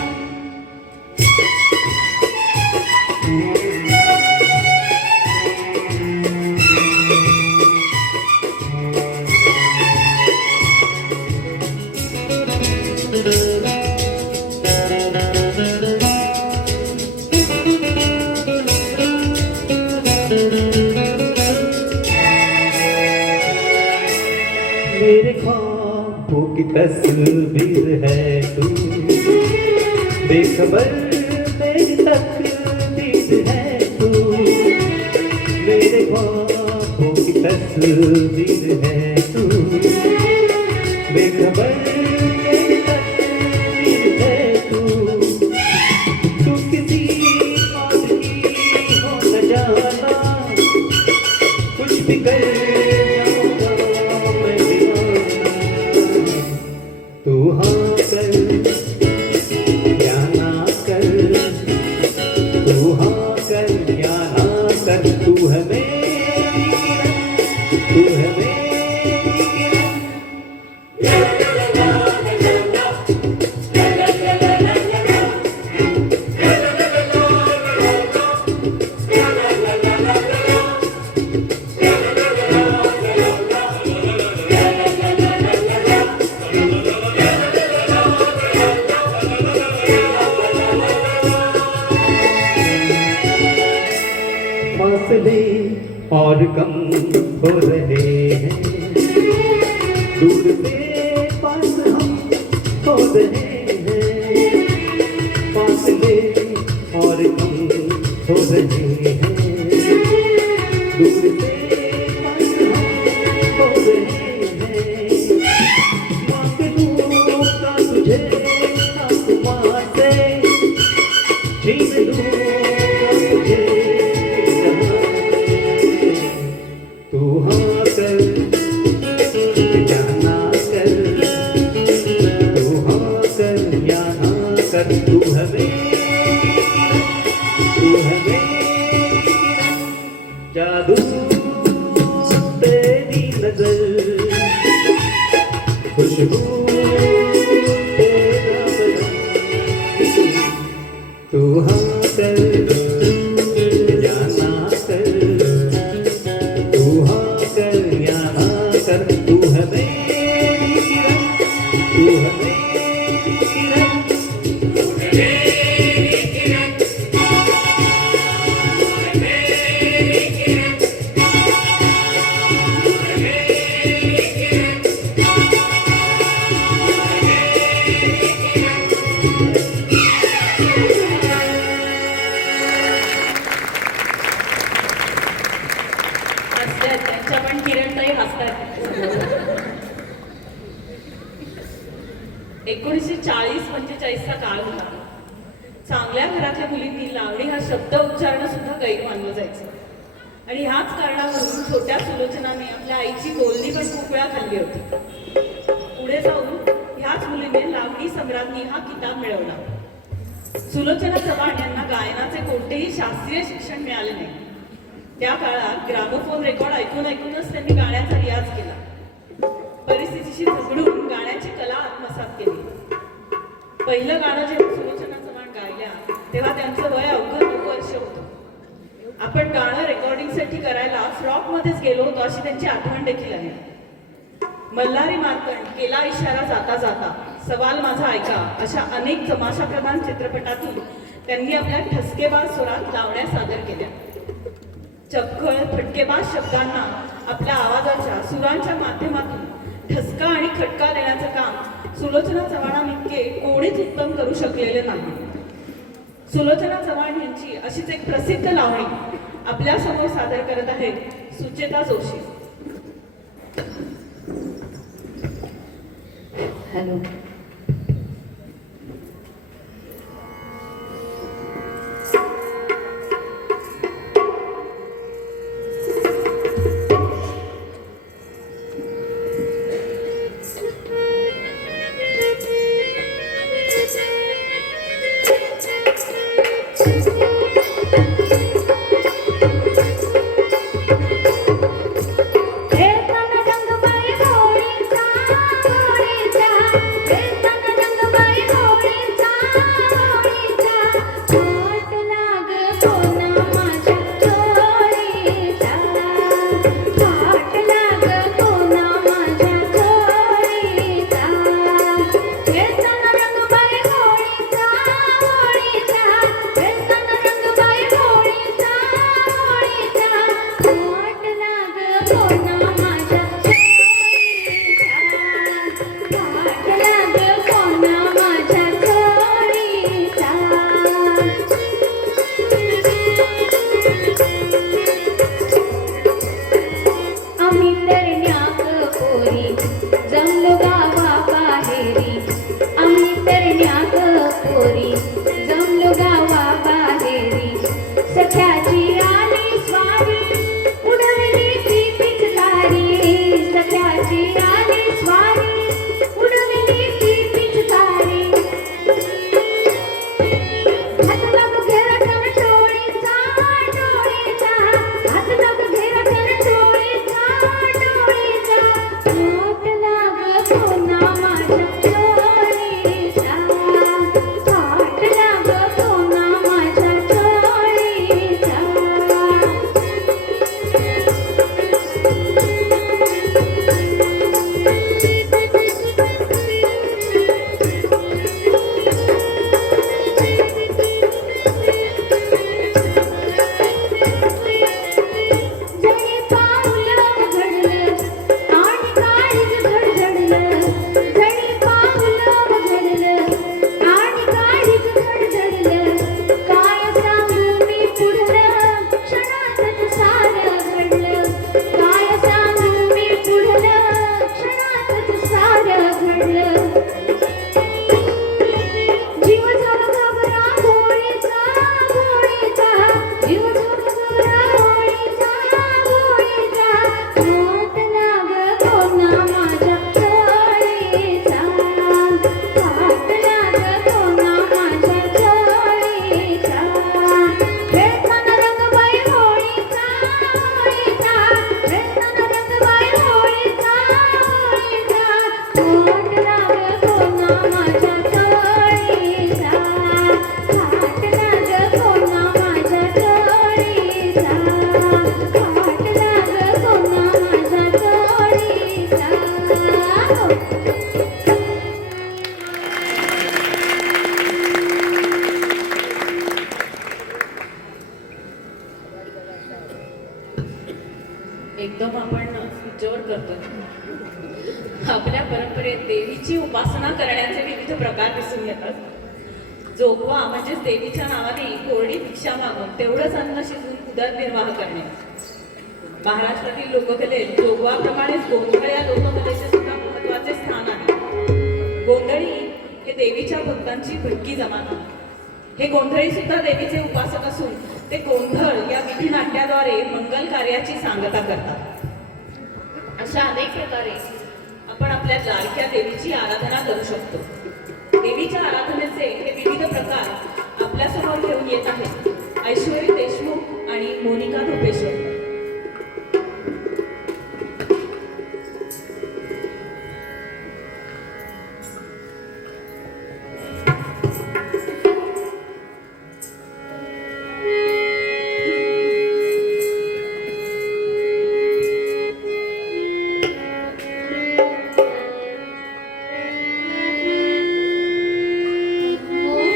मेरे ख्वाबों की तस्वीर है तू बेखबर मेरी तकदीर है तू तस्वीर है तू, बेखबर मेरी तस्वीर है तू। तू किसी और की हो न जाना, कुछ भी कर जाऊंगा मैं दीवाना। तू हाँ कर या ना कर, तू हाँ कर या ना कर, तू है मेरी किरण, तू है मेरी किरण। फासले और कम हो रहे हैं, दूर से पास हम हो रहे हैं। फासले और कम हो रहे हैं, दूर से पास हम हो रहे हैं। मांग लूंगा तुझे आसमां से, छीन लूंगा तुझे तू हाँ कर या ना कर, तू हाँ कर या ना कर, तू है मेरी किरण, तू है मेरी किरण। जादू तेरी नजर, खुशबू तेरा बदन, तू हाँ कर या ना कर, तू हाँ कर या ना कर, तू है मेरी किरण, तू है मेरी किरण, तू है मेरी किरण, तू है मेरी किरण, तू है मेरी किरण, तू है मेरी हसतात त्यांच्या पण किरणताई हसतात. 1940-45चा काळ होता. चांगल्या घरातल्या मुलींनी लावणी हा शब्द उच्चारणं सुद्धा गैर मानलं जायचं. आणि ह्याच कारणावरून छोट्या सुलोचनाने आपल्या आईची बोलणी पण खूप वेळा खाल्ली होती. पुढे जाऊन ह्याच मुलीने लावणी सम्राज्ञी हा किताब मिळवला. सुलोचना चव्हाण यांना गायनाचे कोणतेही शास्त्रीय शिक्षण मिळाले नाही. त्या काळात ग्रामोफोन रेकॉर्ड ऐकून ऐकूनच त्यांनी गाण्याचा रियाज केला. परिस्थितीशी झगडून गाण्याची कला आत्मसात केली. पहिलं गाणं जेव्हा सुलोचना चव्हाण गायल्या तेव्हा त्यांचं वय अवघं 9 वर्ष होतं. आपण गाणं रेकॉर्डिंगसाठी करायला फ्रॉकमध्येच गेलो होतो अशी त्यांची आठवण देखील आहे. मल्हारी मार्तंड, केला इशारा जाता जाता, सवाल माझा ऐका अशा अनेक तमाशाप्रधान चित्रपटातून त्यांनी आपल्या ठसकेबाज स्वरात लावण्या सादर केल्या. चपखळ फटकेबाज शब्दांना आपल्या आवाजाच्या सुरांच्या माध्यमातून ठसका आणि खटका देण्याचं काम सुलोचना चव्हाणांइतके कोणीच उत्तम करू शकलेले नाही. सुलोचना चव्हाण यांची अशीच एक प्रसिद्ध लावणी आपल्या समोर सादर करत आहे सुचेता जोशी. हॅलो. हे फाटला ग कोणा माझा जोडीचा. एकदम आपण उच्चवर करतो. आपल्या परंपरेत देवीची उपासना करण्याचे विविध प्रकार दिसून येतात. जोगवा म्हणजेच देवीच्या नावाने कोरडी भिक्षा मागून तेवढंच अन्न शिजवून उदरनिर्वाह करणे. महाराष्ट्रातील लोककलेत जोगवाप्रमाणेच गोंधळ या लोककलेचे सुद्धा महत्वाचे स्थान आहे. गोंधळी हे देवीच्या भक्तांची भटकी जमात. हे गोंधळी सुद्धा देवीचे उपासक असून ते गोंधळ या विधिनाट्याद्वारे मंगल कार्याची सांगता करतात. अशा अनेक प्रकारे आपण आपल्या लाडक्या देवीची आराधना करू शकतो. देवीच्या आराधनेचे हे विविध प्रकार आपल्यासमोर घेऊन येत आहेत ऐश्वरी देशमुख आणि मोनिका धोपेश्वर.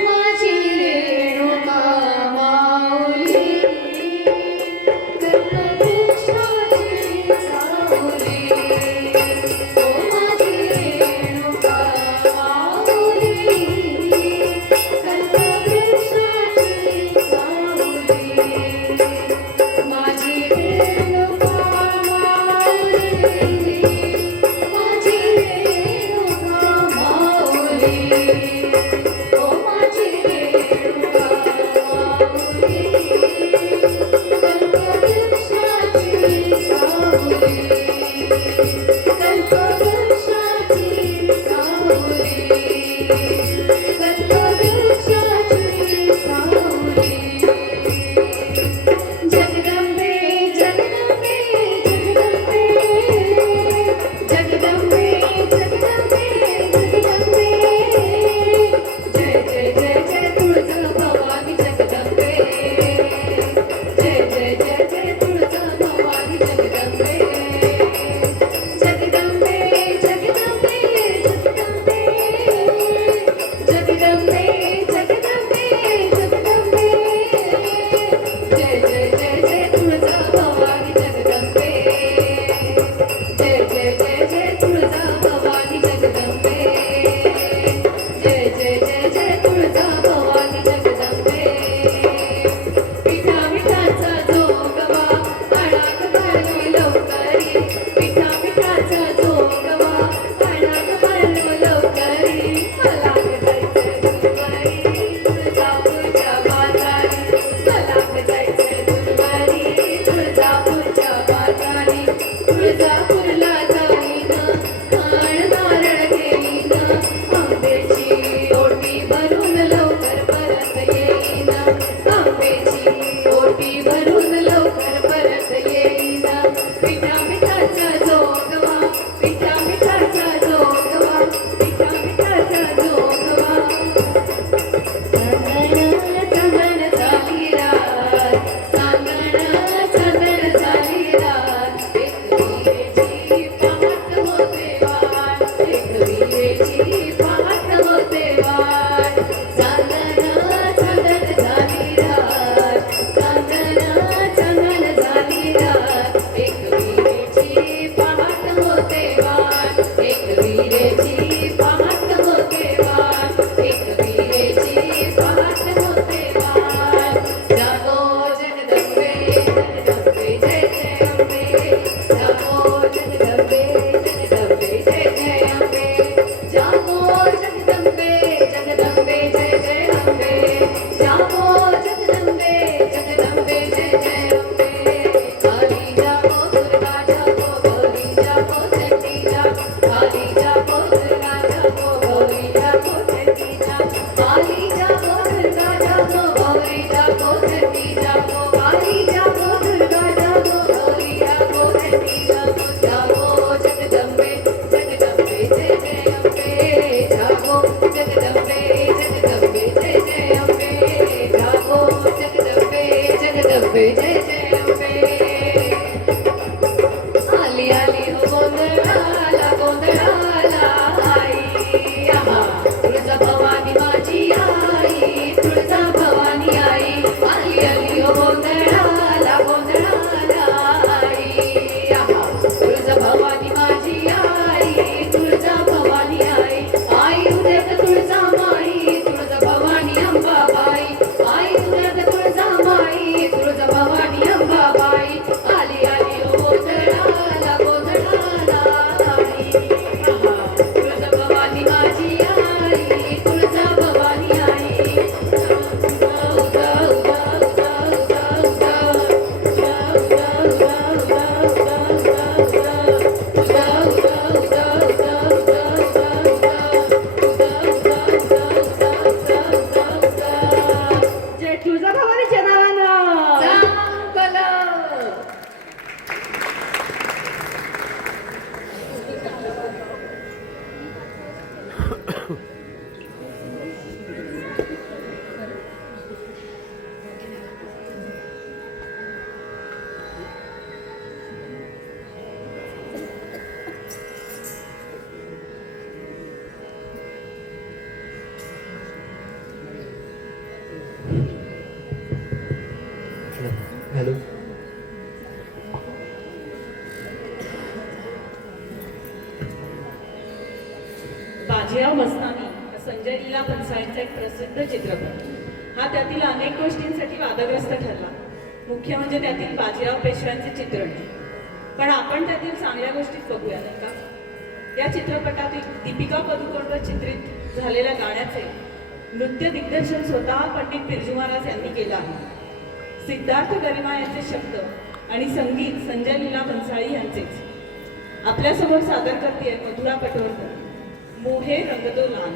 माझी रेणुका माऊली बाजीराव मस्तानी संजय लीला भन्साळींचा एक प्रसिद्ध चित्रपट. हा त्यातील अनेक गोष्टींसाठी वादग्रस्त ठरला. मुख्य म्हणजे त्यातील बाजीराव पेशव्यांचे चित्रण. पण आपण त्यातील चांगल्या गोष्टीच बघूया नाही का. या चित्रपटातील दीपिका पदुकोणवर चित्रित झालेल्या गाण्याचे नृत्य दिग्दर्शन स्वतः पंडित बिरजू महाराज यांनी केलं आहे. सिद्धार्थ गरिमा यांचे शब्द आणि संगीत संजय लीला भन्साळी यांचेच. आपल्यासमोर सादर करते मधुरा पटवर्धन, मोहे रंग दो लाल.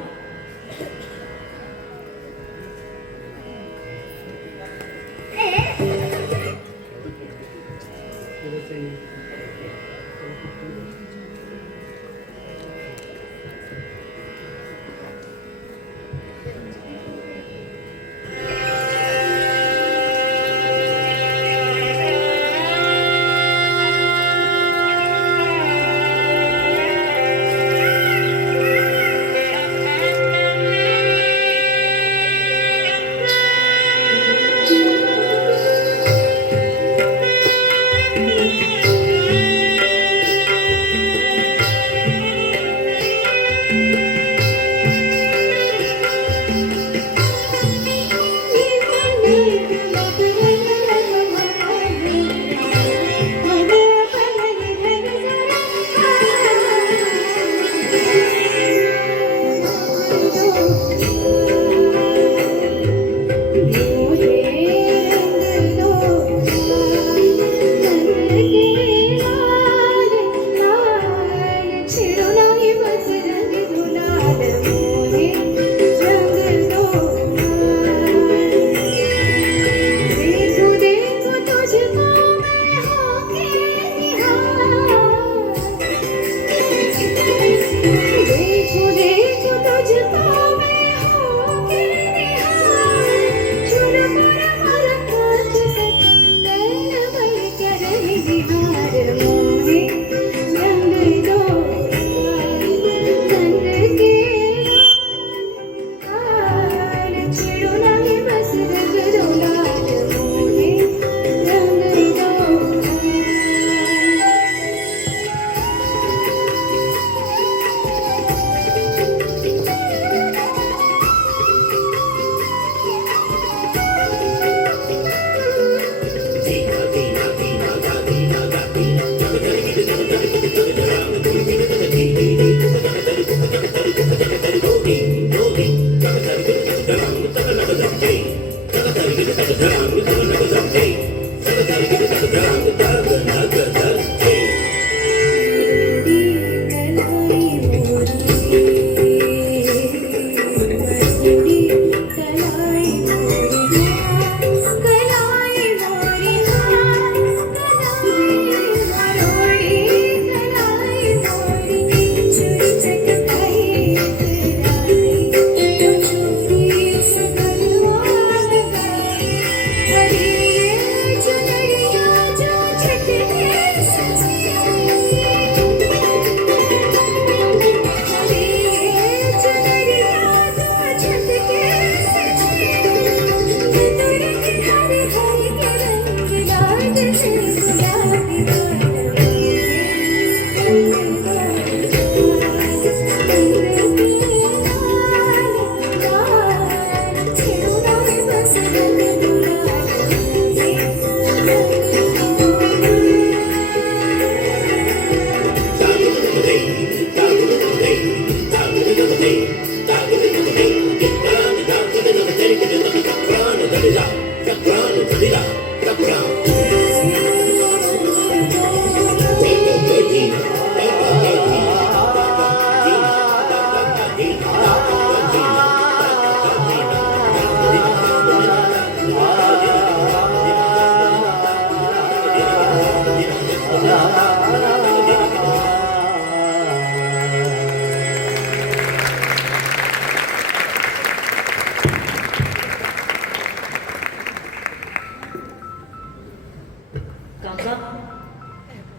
काका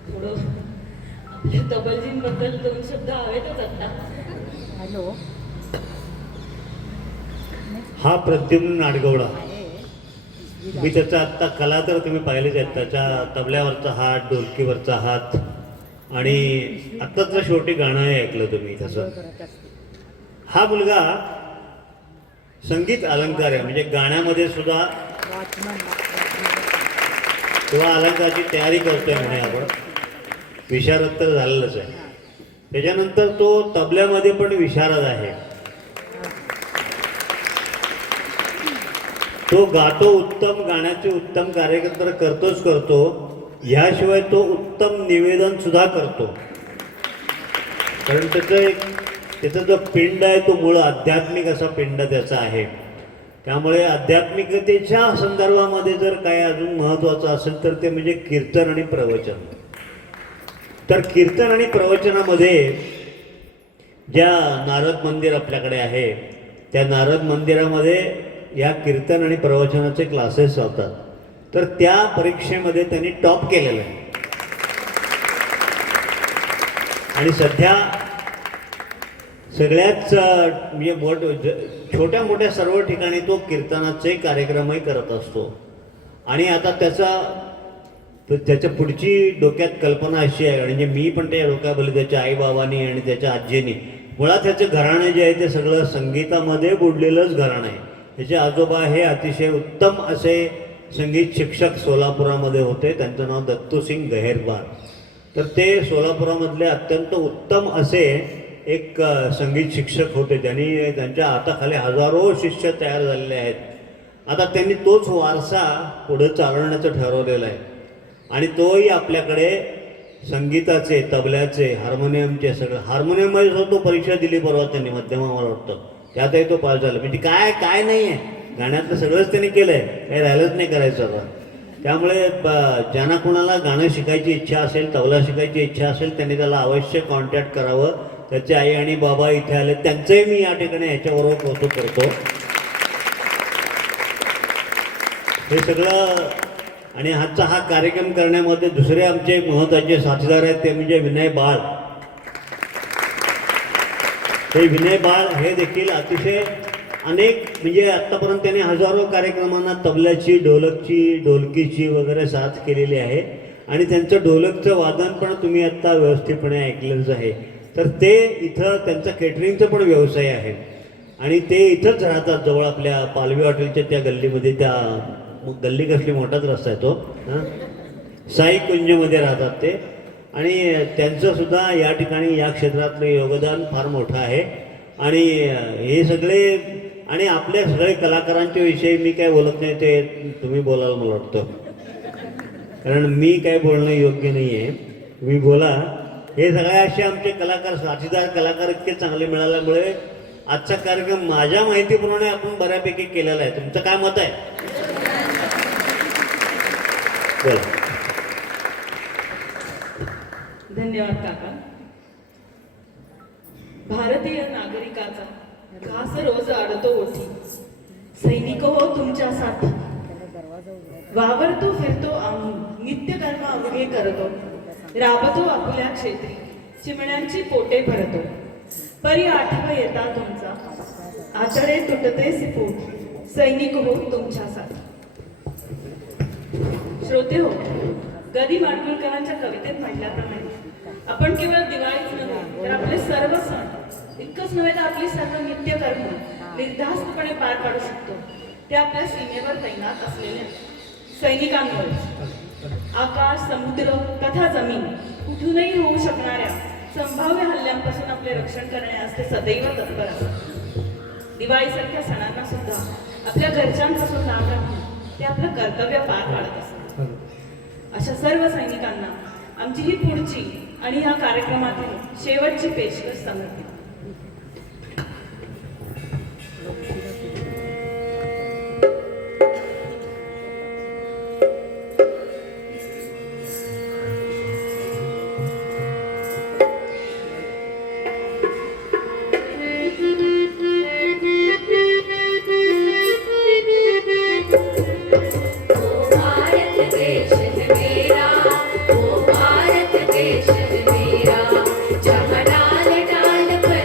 थोडं आपल्या तबलजींबद्दल दोन शब्द हवेतच आता. हॅलो. हा प्रद्युम्न नाडगौडा. मी त्याचा आत्ता कला तर तुम्ही पाहिलेच आहेत. त्याच्या तबल्यावरचा हात, ढोलकीवरचा हात आणि आत्ताच शेवटी गाणं आहे ऐकलं तुम्ही त्याचं. हा मुलगा संगीत अलंकार आहे, म्हणजे गाण्यामध्ये सुद्धा किंवा अलंकाराची तयारी करतोय म्हणे आपण. विशारद तर झालेलंच आहे. त्याच्यानंतर तो तबल्यामध्ये पण विशारद आहे. तो गातो उत्तम, गाण्याचे उत्तम कार्यक्रम तर करतो, ह्याशिवाय तो उत्तम निवेदन सुद्धा करतो. कारण त्याचा जो पिंड आहे तो मूळ आध्यात्मिक असा पिंड त्याचा आहे. त्यामुळे आध्यात्मिकतेच्या संदर्भामध्ये जर काय अजून महत्त्वाचं असेल तर ते म्हणजे कीर्तन आणि प्रवचन. तर कीर्तन आणि प्रवचनामध्ये ज्या नारद मंदिर आपल्याकडे आहे त्या नारद मंदिरामध्ये या कीर्तन आणि प्रवचनाचे क्लासेस चालतात. तर त्या परीक्षेमध्ये त्यांनी टॉप केलेलं आहे. आणि सध्या सगळ्याच म्हणजे छोट्या मोठ्या सर्व ठिकाणी तो कीर्तनाचे कार्यक्रमही करत असतो. आणि आता त्याच्या पुढची डोक्यात कल्पना अशी आहे, म्हणजे मी पण त्या डोक्याबद्दल त्याच्या आईबाबांनी आणि त्याच्या आजींनी, मुळात त्याचं घराणं जे आहे ते सगळं संगीतामध्ये बुडलेलंच घराणं आहे. त्याचे आजोबा हे अतिशय उत्तम असे संगीत शिक्षक सोलापुरामध्ये होते. त्यांचं नाव दत्तूसिंग गहेरबार. तर ते सोलापुरामधले अत्यंत उत्तम असे एक संगीत शिक्षक होते. त्यांच्या हाताखाली हजारो शिष्य तयार झालेले आहेत. आता त्यांनी तोच वारसा पुढे चालवण्याचं ठरवलेलं आहे. आणि तोही आपल्याकडे संगीताचे, तबल्याचे, हार्मोनियमचे सगळं, हार्मोनियममध्ये सुद्धा तो परीक्षा दिली परवा त्यांनी, मध्यमा मला वाटतं, त्यातही तो पास झाला. म्हणजे काय नाही आहे, गाण्यातलं सगळंच त्यांनी केलं आहे, काही राहिलंच नाही करायचं आता. त्यामुळे ज्यांना कोणाला गाणं शिकायची इच्छा असेल, तबला शिकायची इच्छा असेल, त्यांनी त्याला अवश्य कॉन्टॅक्ट करावं. त्याचे आई आणि बाबा इथे आले, त्यांचंही मी या ठिकाणी ह्याच्याबरोबर कौतुक करतो. हे सगळं. आणि आजचा हा कार्यक्रम करण्यामध्ये दुसरे आमचे महत्त्वाचे साथीदार आहेत ते म्हणजे विनय बाळ. हे विनय बाळ हे देखील अतिशय अनेक, म्हणजे आत्तापर्यंत त्यांनी हजारो कार्यक्रमांना तबल्याची, ढोलकीची वगैरे साथ केलेली आहे. आणि त्यांचं ढोलकचं वादन पण तुम्ही आत्ता व्यवस्थितपणे ऐकलेलंच आहे. तर ते इथं त्यांचा केटरिंगचा पण व्यवसाय आहे. आणि ते इथंच राहतात जवळ आपल्या पालवी हॉटेलच्या त्या गल्लीमध्ये. त्या गल्ली कसली, मोठाच रस्ता आहे तो, साई कुंजमध्ये राहतात ते. आणि त्यांचंसुद्धा या ठिकाणी या क्षेत्रातलं योगदान फार मोठं आहे. आणि हे सगळे, आणि आपल्या सगळे कलाकारांच्या विषयी मी काय बोलत नाही, ते तुम्ही बोलाल मला वाटतं, कारण मी काय बोलणं योग्य नाही आहे. तुम्ही बोला. हे सगळे असे आमचे कलाकार, साथीदार कलाकार इतके चांगले मिळाल्यामुळे आजचा कार्यक्रम माझ्या माहितीप्रमाणे आपण बऱ्यापैकी केलेला आहे. तुमचं काय मत आहे? बोला. धन्यवाद काका. भारतीय नागरिकाचा घास रोज आडतो ओठी, सैनिक हो तुमच्यासाठी वावरतो फिरतो आम्ही, नित्य कर्म अवघे करतो, राबतो आपुल्या क्षेत्री, चिमण्यांची पोटे भरतो, परी आठव येता तुमचा, आचडे तुटते सिपूट, सैनिक हो तुमच्यासाठी. श्रोते हो, गदी माडगुळकरांच्या कवितेत म्हटल्याप्रमाणे आपण केवळ दिवाळीच नव्हे तर आपले सर्व सण, इतकंच नव्हे तर आपली सर्व नित्यकर्म निर्धास्तपणे पार पाडू शकतो ते आपल्या सीमेवर तैनात असलेल्या सैनिकांमुळे. आकाश, समुद्र तथा जमीन कुठूनही होऊ शकणाऱ्या संभाव्य हल्ल्यांपासून आपले रक्षण करण्यास ते सदैव तत्पर असतात. दिवाळीसारख्या सणांना सुद्धा आपल्या घरच्यांपासून लांब राखून ते आपलं कर्तव्य पार पाडत असतात. अशा सर्व सैनिकांना आमची ही पुढची आणि ह्या कार्यक्रमातील शेवटची पेशकश समर्पित. भारत देश है मेरा, जहाँ डाल डाल पर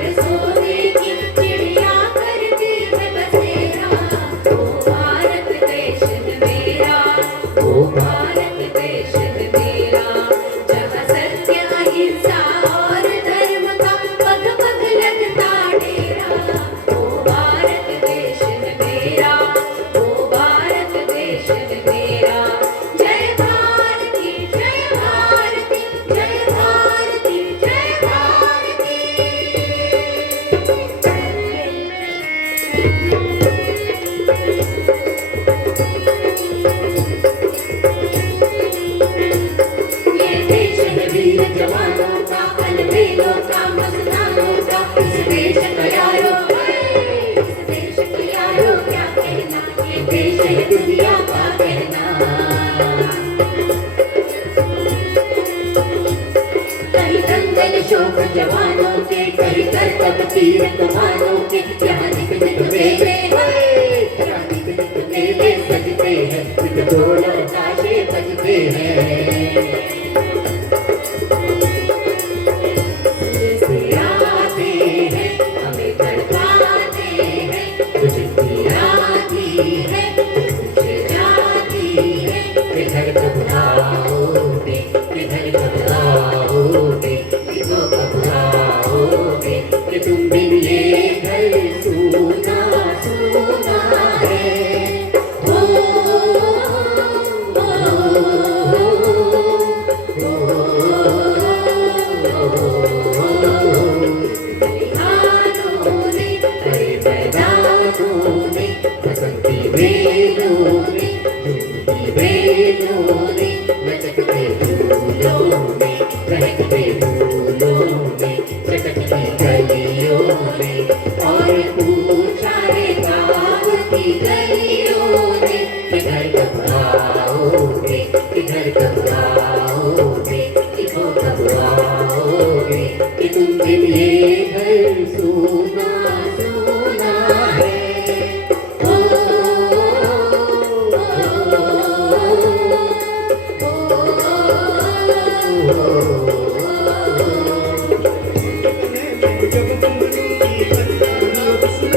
वीर जवानों का अलबेलों का मस्तानों का इस देश का यारो इस देश का यारो क्या कहना ये देश है दुनिया का कहना कहीं दंगल शोक जवानों के कहीं करतब तीर कमानों के यहाँ निक निक मेले यहाँ निक निक मेले सजते हैं निक ढोल और ताशे बजते हैं तुम बिन ये घर सूना सूना है बसंती बेलों ने झूमती बेलों ने लचकते फूलों में रहते फूलों में चटकती गलियों में और पूछा रे गाँव की गलियों ने किधर कब आओगे किधर कब आओगे दिखो कब आओगे कि तुम बिन ये घर सूना सूना है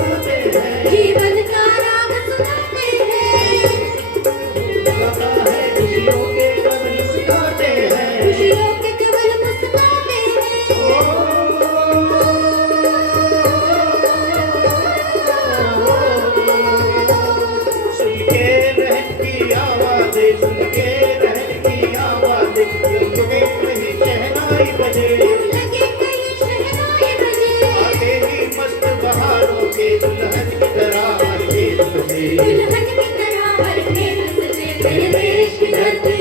जीवन का राग सुनाते हैं खुशियों के केवल मुस्कुराते हैं सुन के रहन की आवाज़ें सुन के रहन की आवाज़ें लगे कहीं शहनाई बजे लगे कहीं शहनाई बजे आते ही मस्त बहारों के दुल्हन की तरह हर खेल बजे दुल्हन की तरह हर खेल सजे मेरे देश की धरती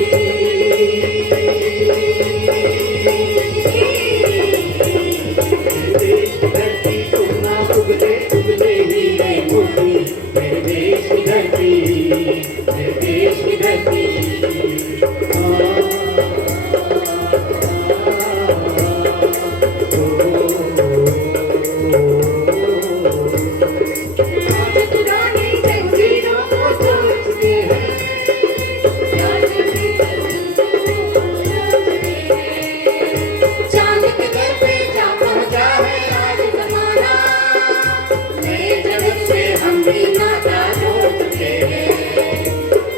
देश की धरती सोना उगले उगले हीरे मोती मेरे देश की धरती मेरे देश की धरती आज पुरानी जंजीरों को तोड़ चुके हैं चांद के घर पे जा पहुंचा है आज जमाना नए जगत से हम भी नाता जोड़ चुके हैं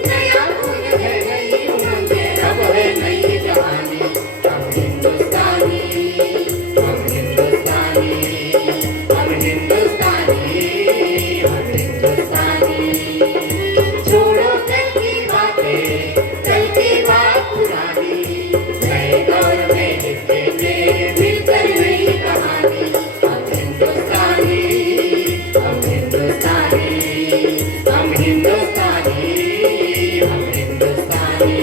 नया फूल है नई उमंगे अब है नई जवानी हम हिंदुस्तानी हम हिंदुस्तानी हम हिंदुस्तानी हम हिंदुस्तानी छोड़ो कल की बातें कल की बात पुरानी नए दौर में लिखेंगे मिलकर नई कहानी हम हिंदुस्तानी हम हिंदुस्तानी हम हिंदुस्तानी हम हिंदुस्तानी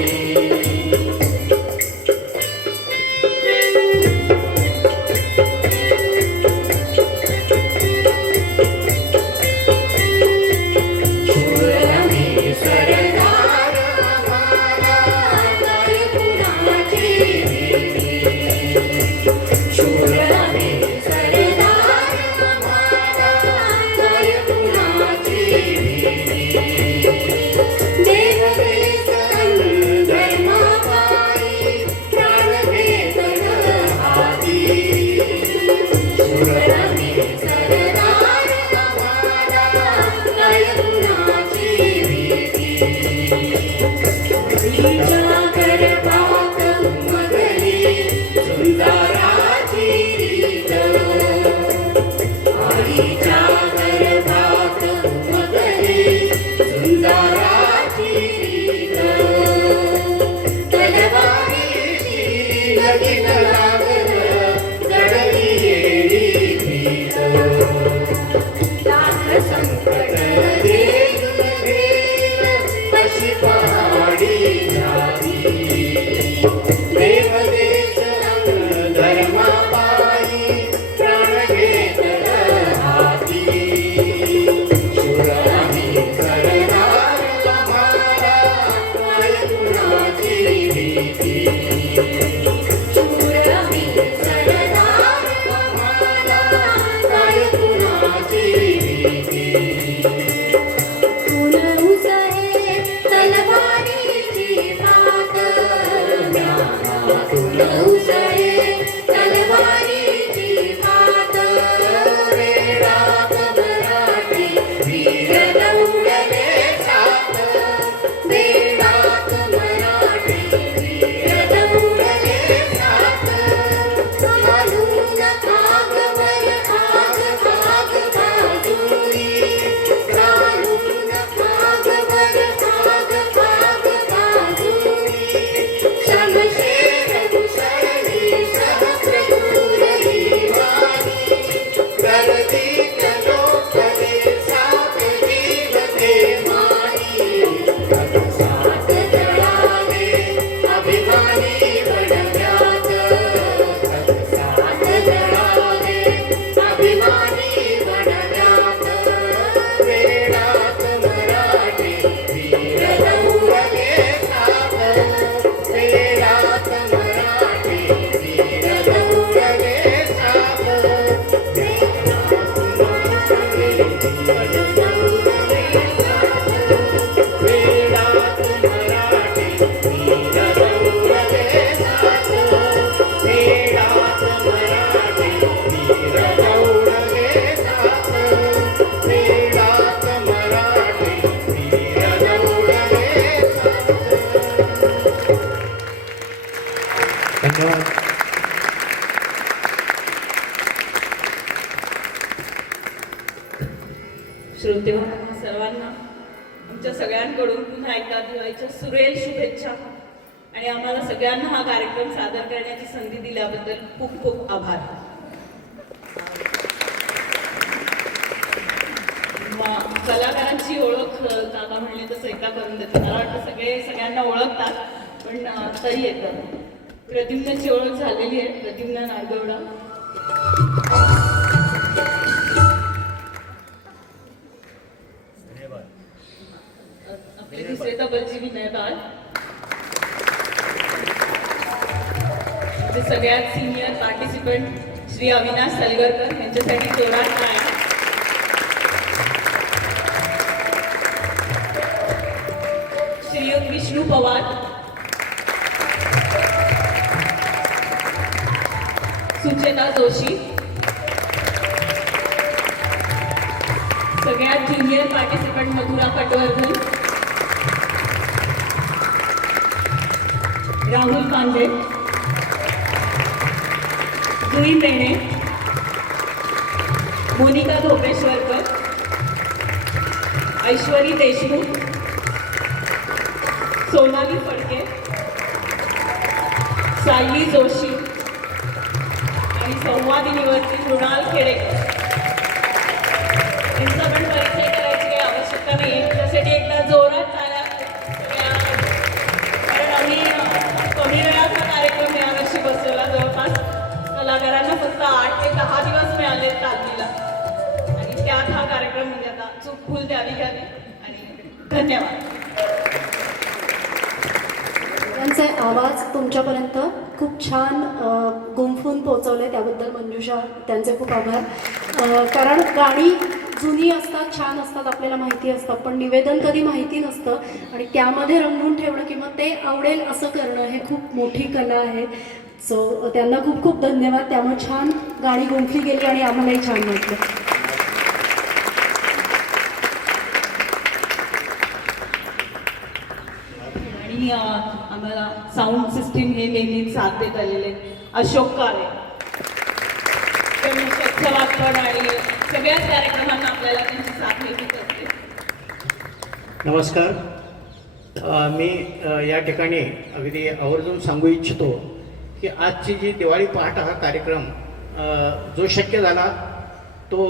सरदार हमारा गाय पुरानी शूर में सरदार हमारा गाय पुरानी देव देश अंदर माँ पाई प्राण भेद हाथी शूर में सरदार हमारा गाय पुरानी जाकर बात मगरी सुंदराची रीत आई जाकर बात मगरी सुंदराची रीत तलवारीची लगीन लागल गडली येडी भीत लाख संकट देऊन घेर अशी पहाडी झाली देव देश उसळे तलवारीची हात वेळात मराठी वीर दौडले सात वेळात मराठी वीर दौडले सात घालून आगवर आग बाजूनी घालून आगवर आग बाजूनी शमशेर उसळली सहस्रदूर ही वाणी गर्दीत लोकले सात जीवते माई सात जळाले अभिमानी वडव्यात सात जळाले अभिमानी वडव्यात वेळात मराठी वीर दौडले सात वेळात मराठी वीर दौडले सात वेळात मराठी वीर दौडले सात वेळात मराठी वीर दौडले सात वेळात मराठी वीर दौडले सात. धन्यवाद. श्रोते सर्वांना आमच्या सगळ्यांकडून पुन्हा एकदा दिवाळीच्या सुरेल शुभेच्छा आणि आम्हाला सगळ्यांना हा कार्यक्रम सादर करण्याची संधी दिल्याबद्दल खूप खूप आभार. कलाकारांची ओळख काका म्हणले तसं एका करून देतात. मला वाटतं सगळ्यांना ओळखतात पण तरी येतं. प्रद्युम्नची ओळख झालेली आहे. प्रद्युम्न नारगवडा आपले दुसरे तबलची विनय बाळ जे सगळ्यात सिनियर पार्टिसिपंट श्री अविनाश सलगरकर यांच्यासाठी जोरात टाळ्या. श्री विष्णू पवार, सुचेता जोशी, सगळ्यात ज्युनियर पार्टिसिपंट मधुरा पटवर्धन, राहुल कांदे, जुई मेणे, मोनिका धोपेश्वरकर, ऐश्वरी देशमुख, सोनाली फडके, सायली जोशी आणि संवादिनीवरती मृणाल खेडेकर यांचा पण परिचय करायची काही आवश्यकता नाही. त्यासाठी एकदा जोरात टाळ्या सगळ्या. कारण आम्ही कमी वेळात हा कार्यक्रम यावर्षी बसवला. जवळपास कलाकारांना फक्त 8 ते 10 दिवस मिळाले तालमीला आणि त्यात हा कार्यक्रम म्हणजे आता चूक फुल द्यावी आणि धन्यवाद. त्यांचे आवाज तुमच्यापर्यंत खूप छान गुंफून पोचवले त्याबद्दल मंजुषा त्यांचे खूप आभार. कारण गाणी जुनी असतात, छान असतात, आपल्याला माहिती असतात, पण निवेदन कधी माहिती नसतं आणि त्यामध्ये रंगवून ठेवणं किंवा ते आवडेल असं करणं हे खूप मोठी कला आहे. सो त्यांना खूप खूप धन्यवाद. त्यामुळे छान गाणी गुंफली गेली आणि आम्हालाही छान वाटलं. आणि आम्हाला साऊंड सिस्टीम हे नेहमीच साथ देत आलेले अशोक काळे, स्वच्छ वापर आणि सगळ्याच कार्यक्रमांना आपल्याला त्यांची साथ मिळत असते. नमस्कार. मी या ठिकाणी अगदी आवर्जून सांगू इच्छितो की आजची जी दिवाळी पहाट हा कार्यक्रम जो शक्य झाला तो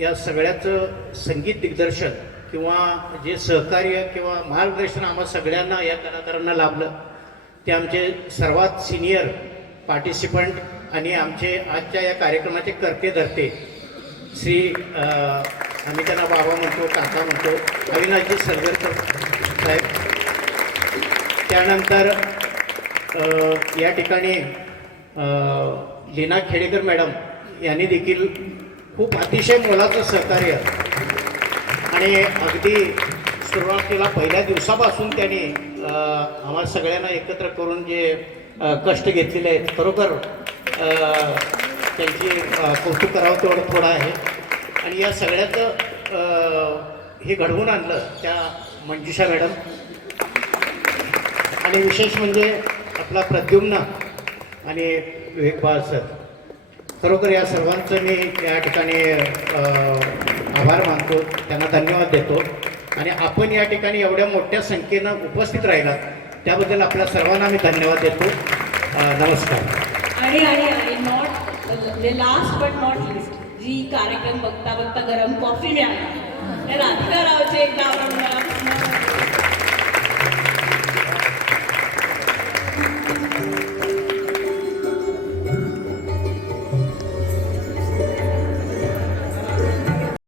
या सगळ्याचं संगीत दिग्दर्शन किंवा जे सहकार्य किंवा मार्गदर्शन आम्हा सगळ्यांना या कलाकारांना लाभलं ते आमचे सर्वात सिनियर पार्टिसिपंट आणि आमचे आजच्या या कार्यक्रमाचे कर्ते धर्ते श्री आम्ही त्यांना बाबा म्हणतो, काका म्हणतो, अविनाशजी सलगरकर साहेब. त्यानंतर या ठिकाणी लीना खेडेकर मॅडम यांनी देखील खूप अतिशय मोलाचं सहकार्य आणि अगदी सुरुवातीला पहिल्या दिवसापासून त्यांनी आम्हाला सगळ्यांना एकत्र करून जे कष्ट घेतलेले आहेत. खरोखर त्यांची कौतुक करावं तेवढं थोडं आहे. आणि या सगळ्याचं हे घडवून आणलं त्या मंजुषा मॅडम आणि विशेष म्हणजे आपला प्रद्युम्न आणि विवेकबाळ सर. खरोखर या सर्वांचं मी या ठिकाणी आभार मानतो, त्यांना धन्यवाद देतो. आणि आपण या ठिकाणी एवढ्या मोठ्या संख्येनं उपस्थित राहिलात त्याबद्दल आपल्या सर्वांना मी धन्यवाद देतो. नमस्कार. आणि आणि आणि not last but not list, जी कार्यक्रम बघता बघता गरम कॉफी मिळाली, त्या राधिका रावचे एकदा आपण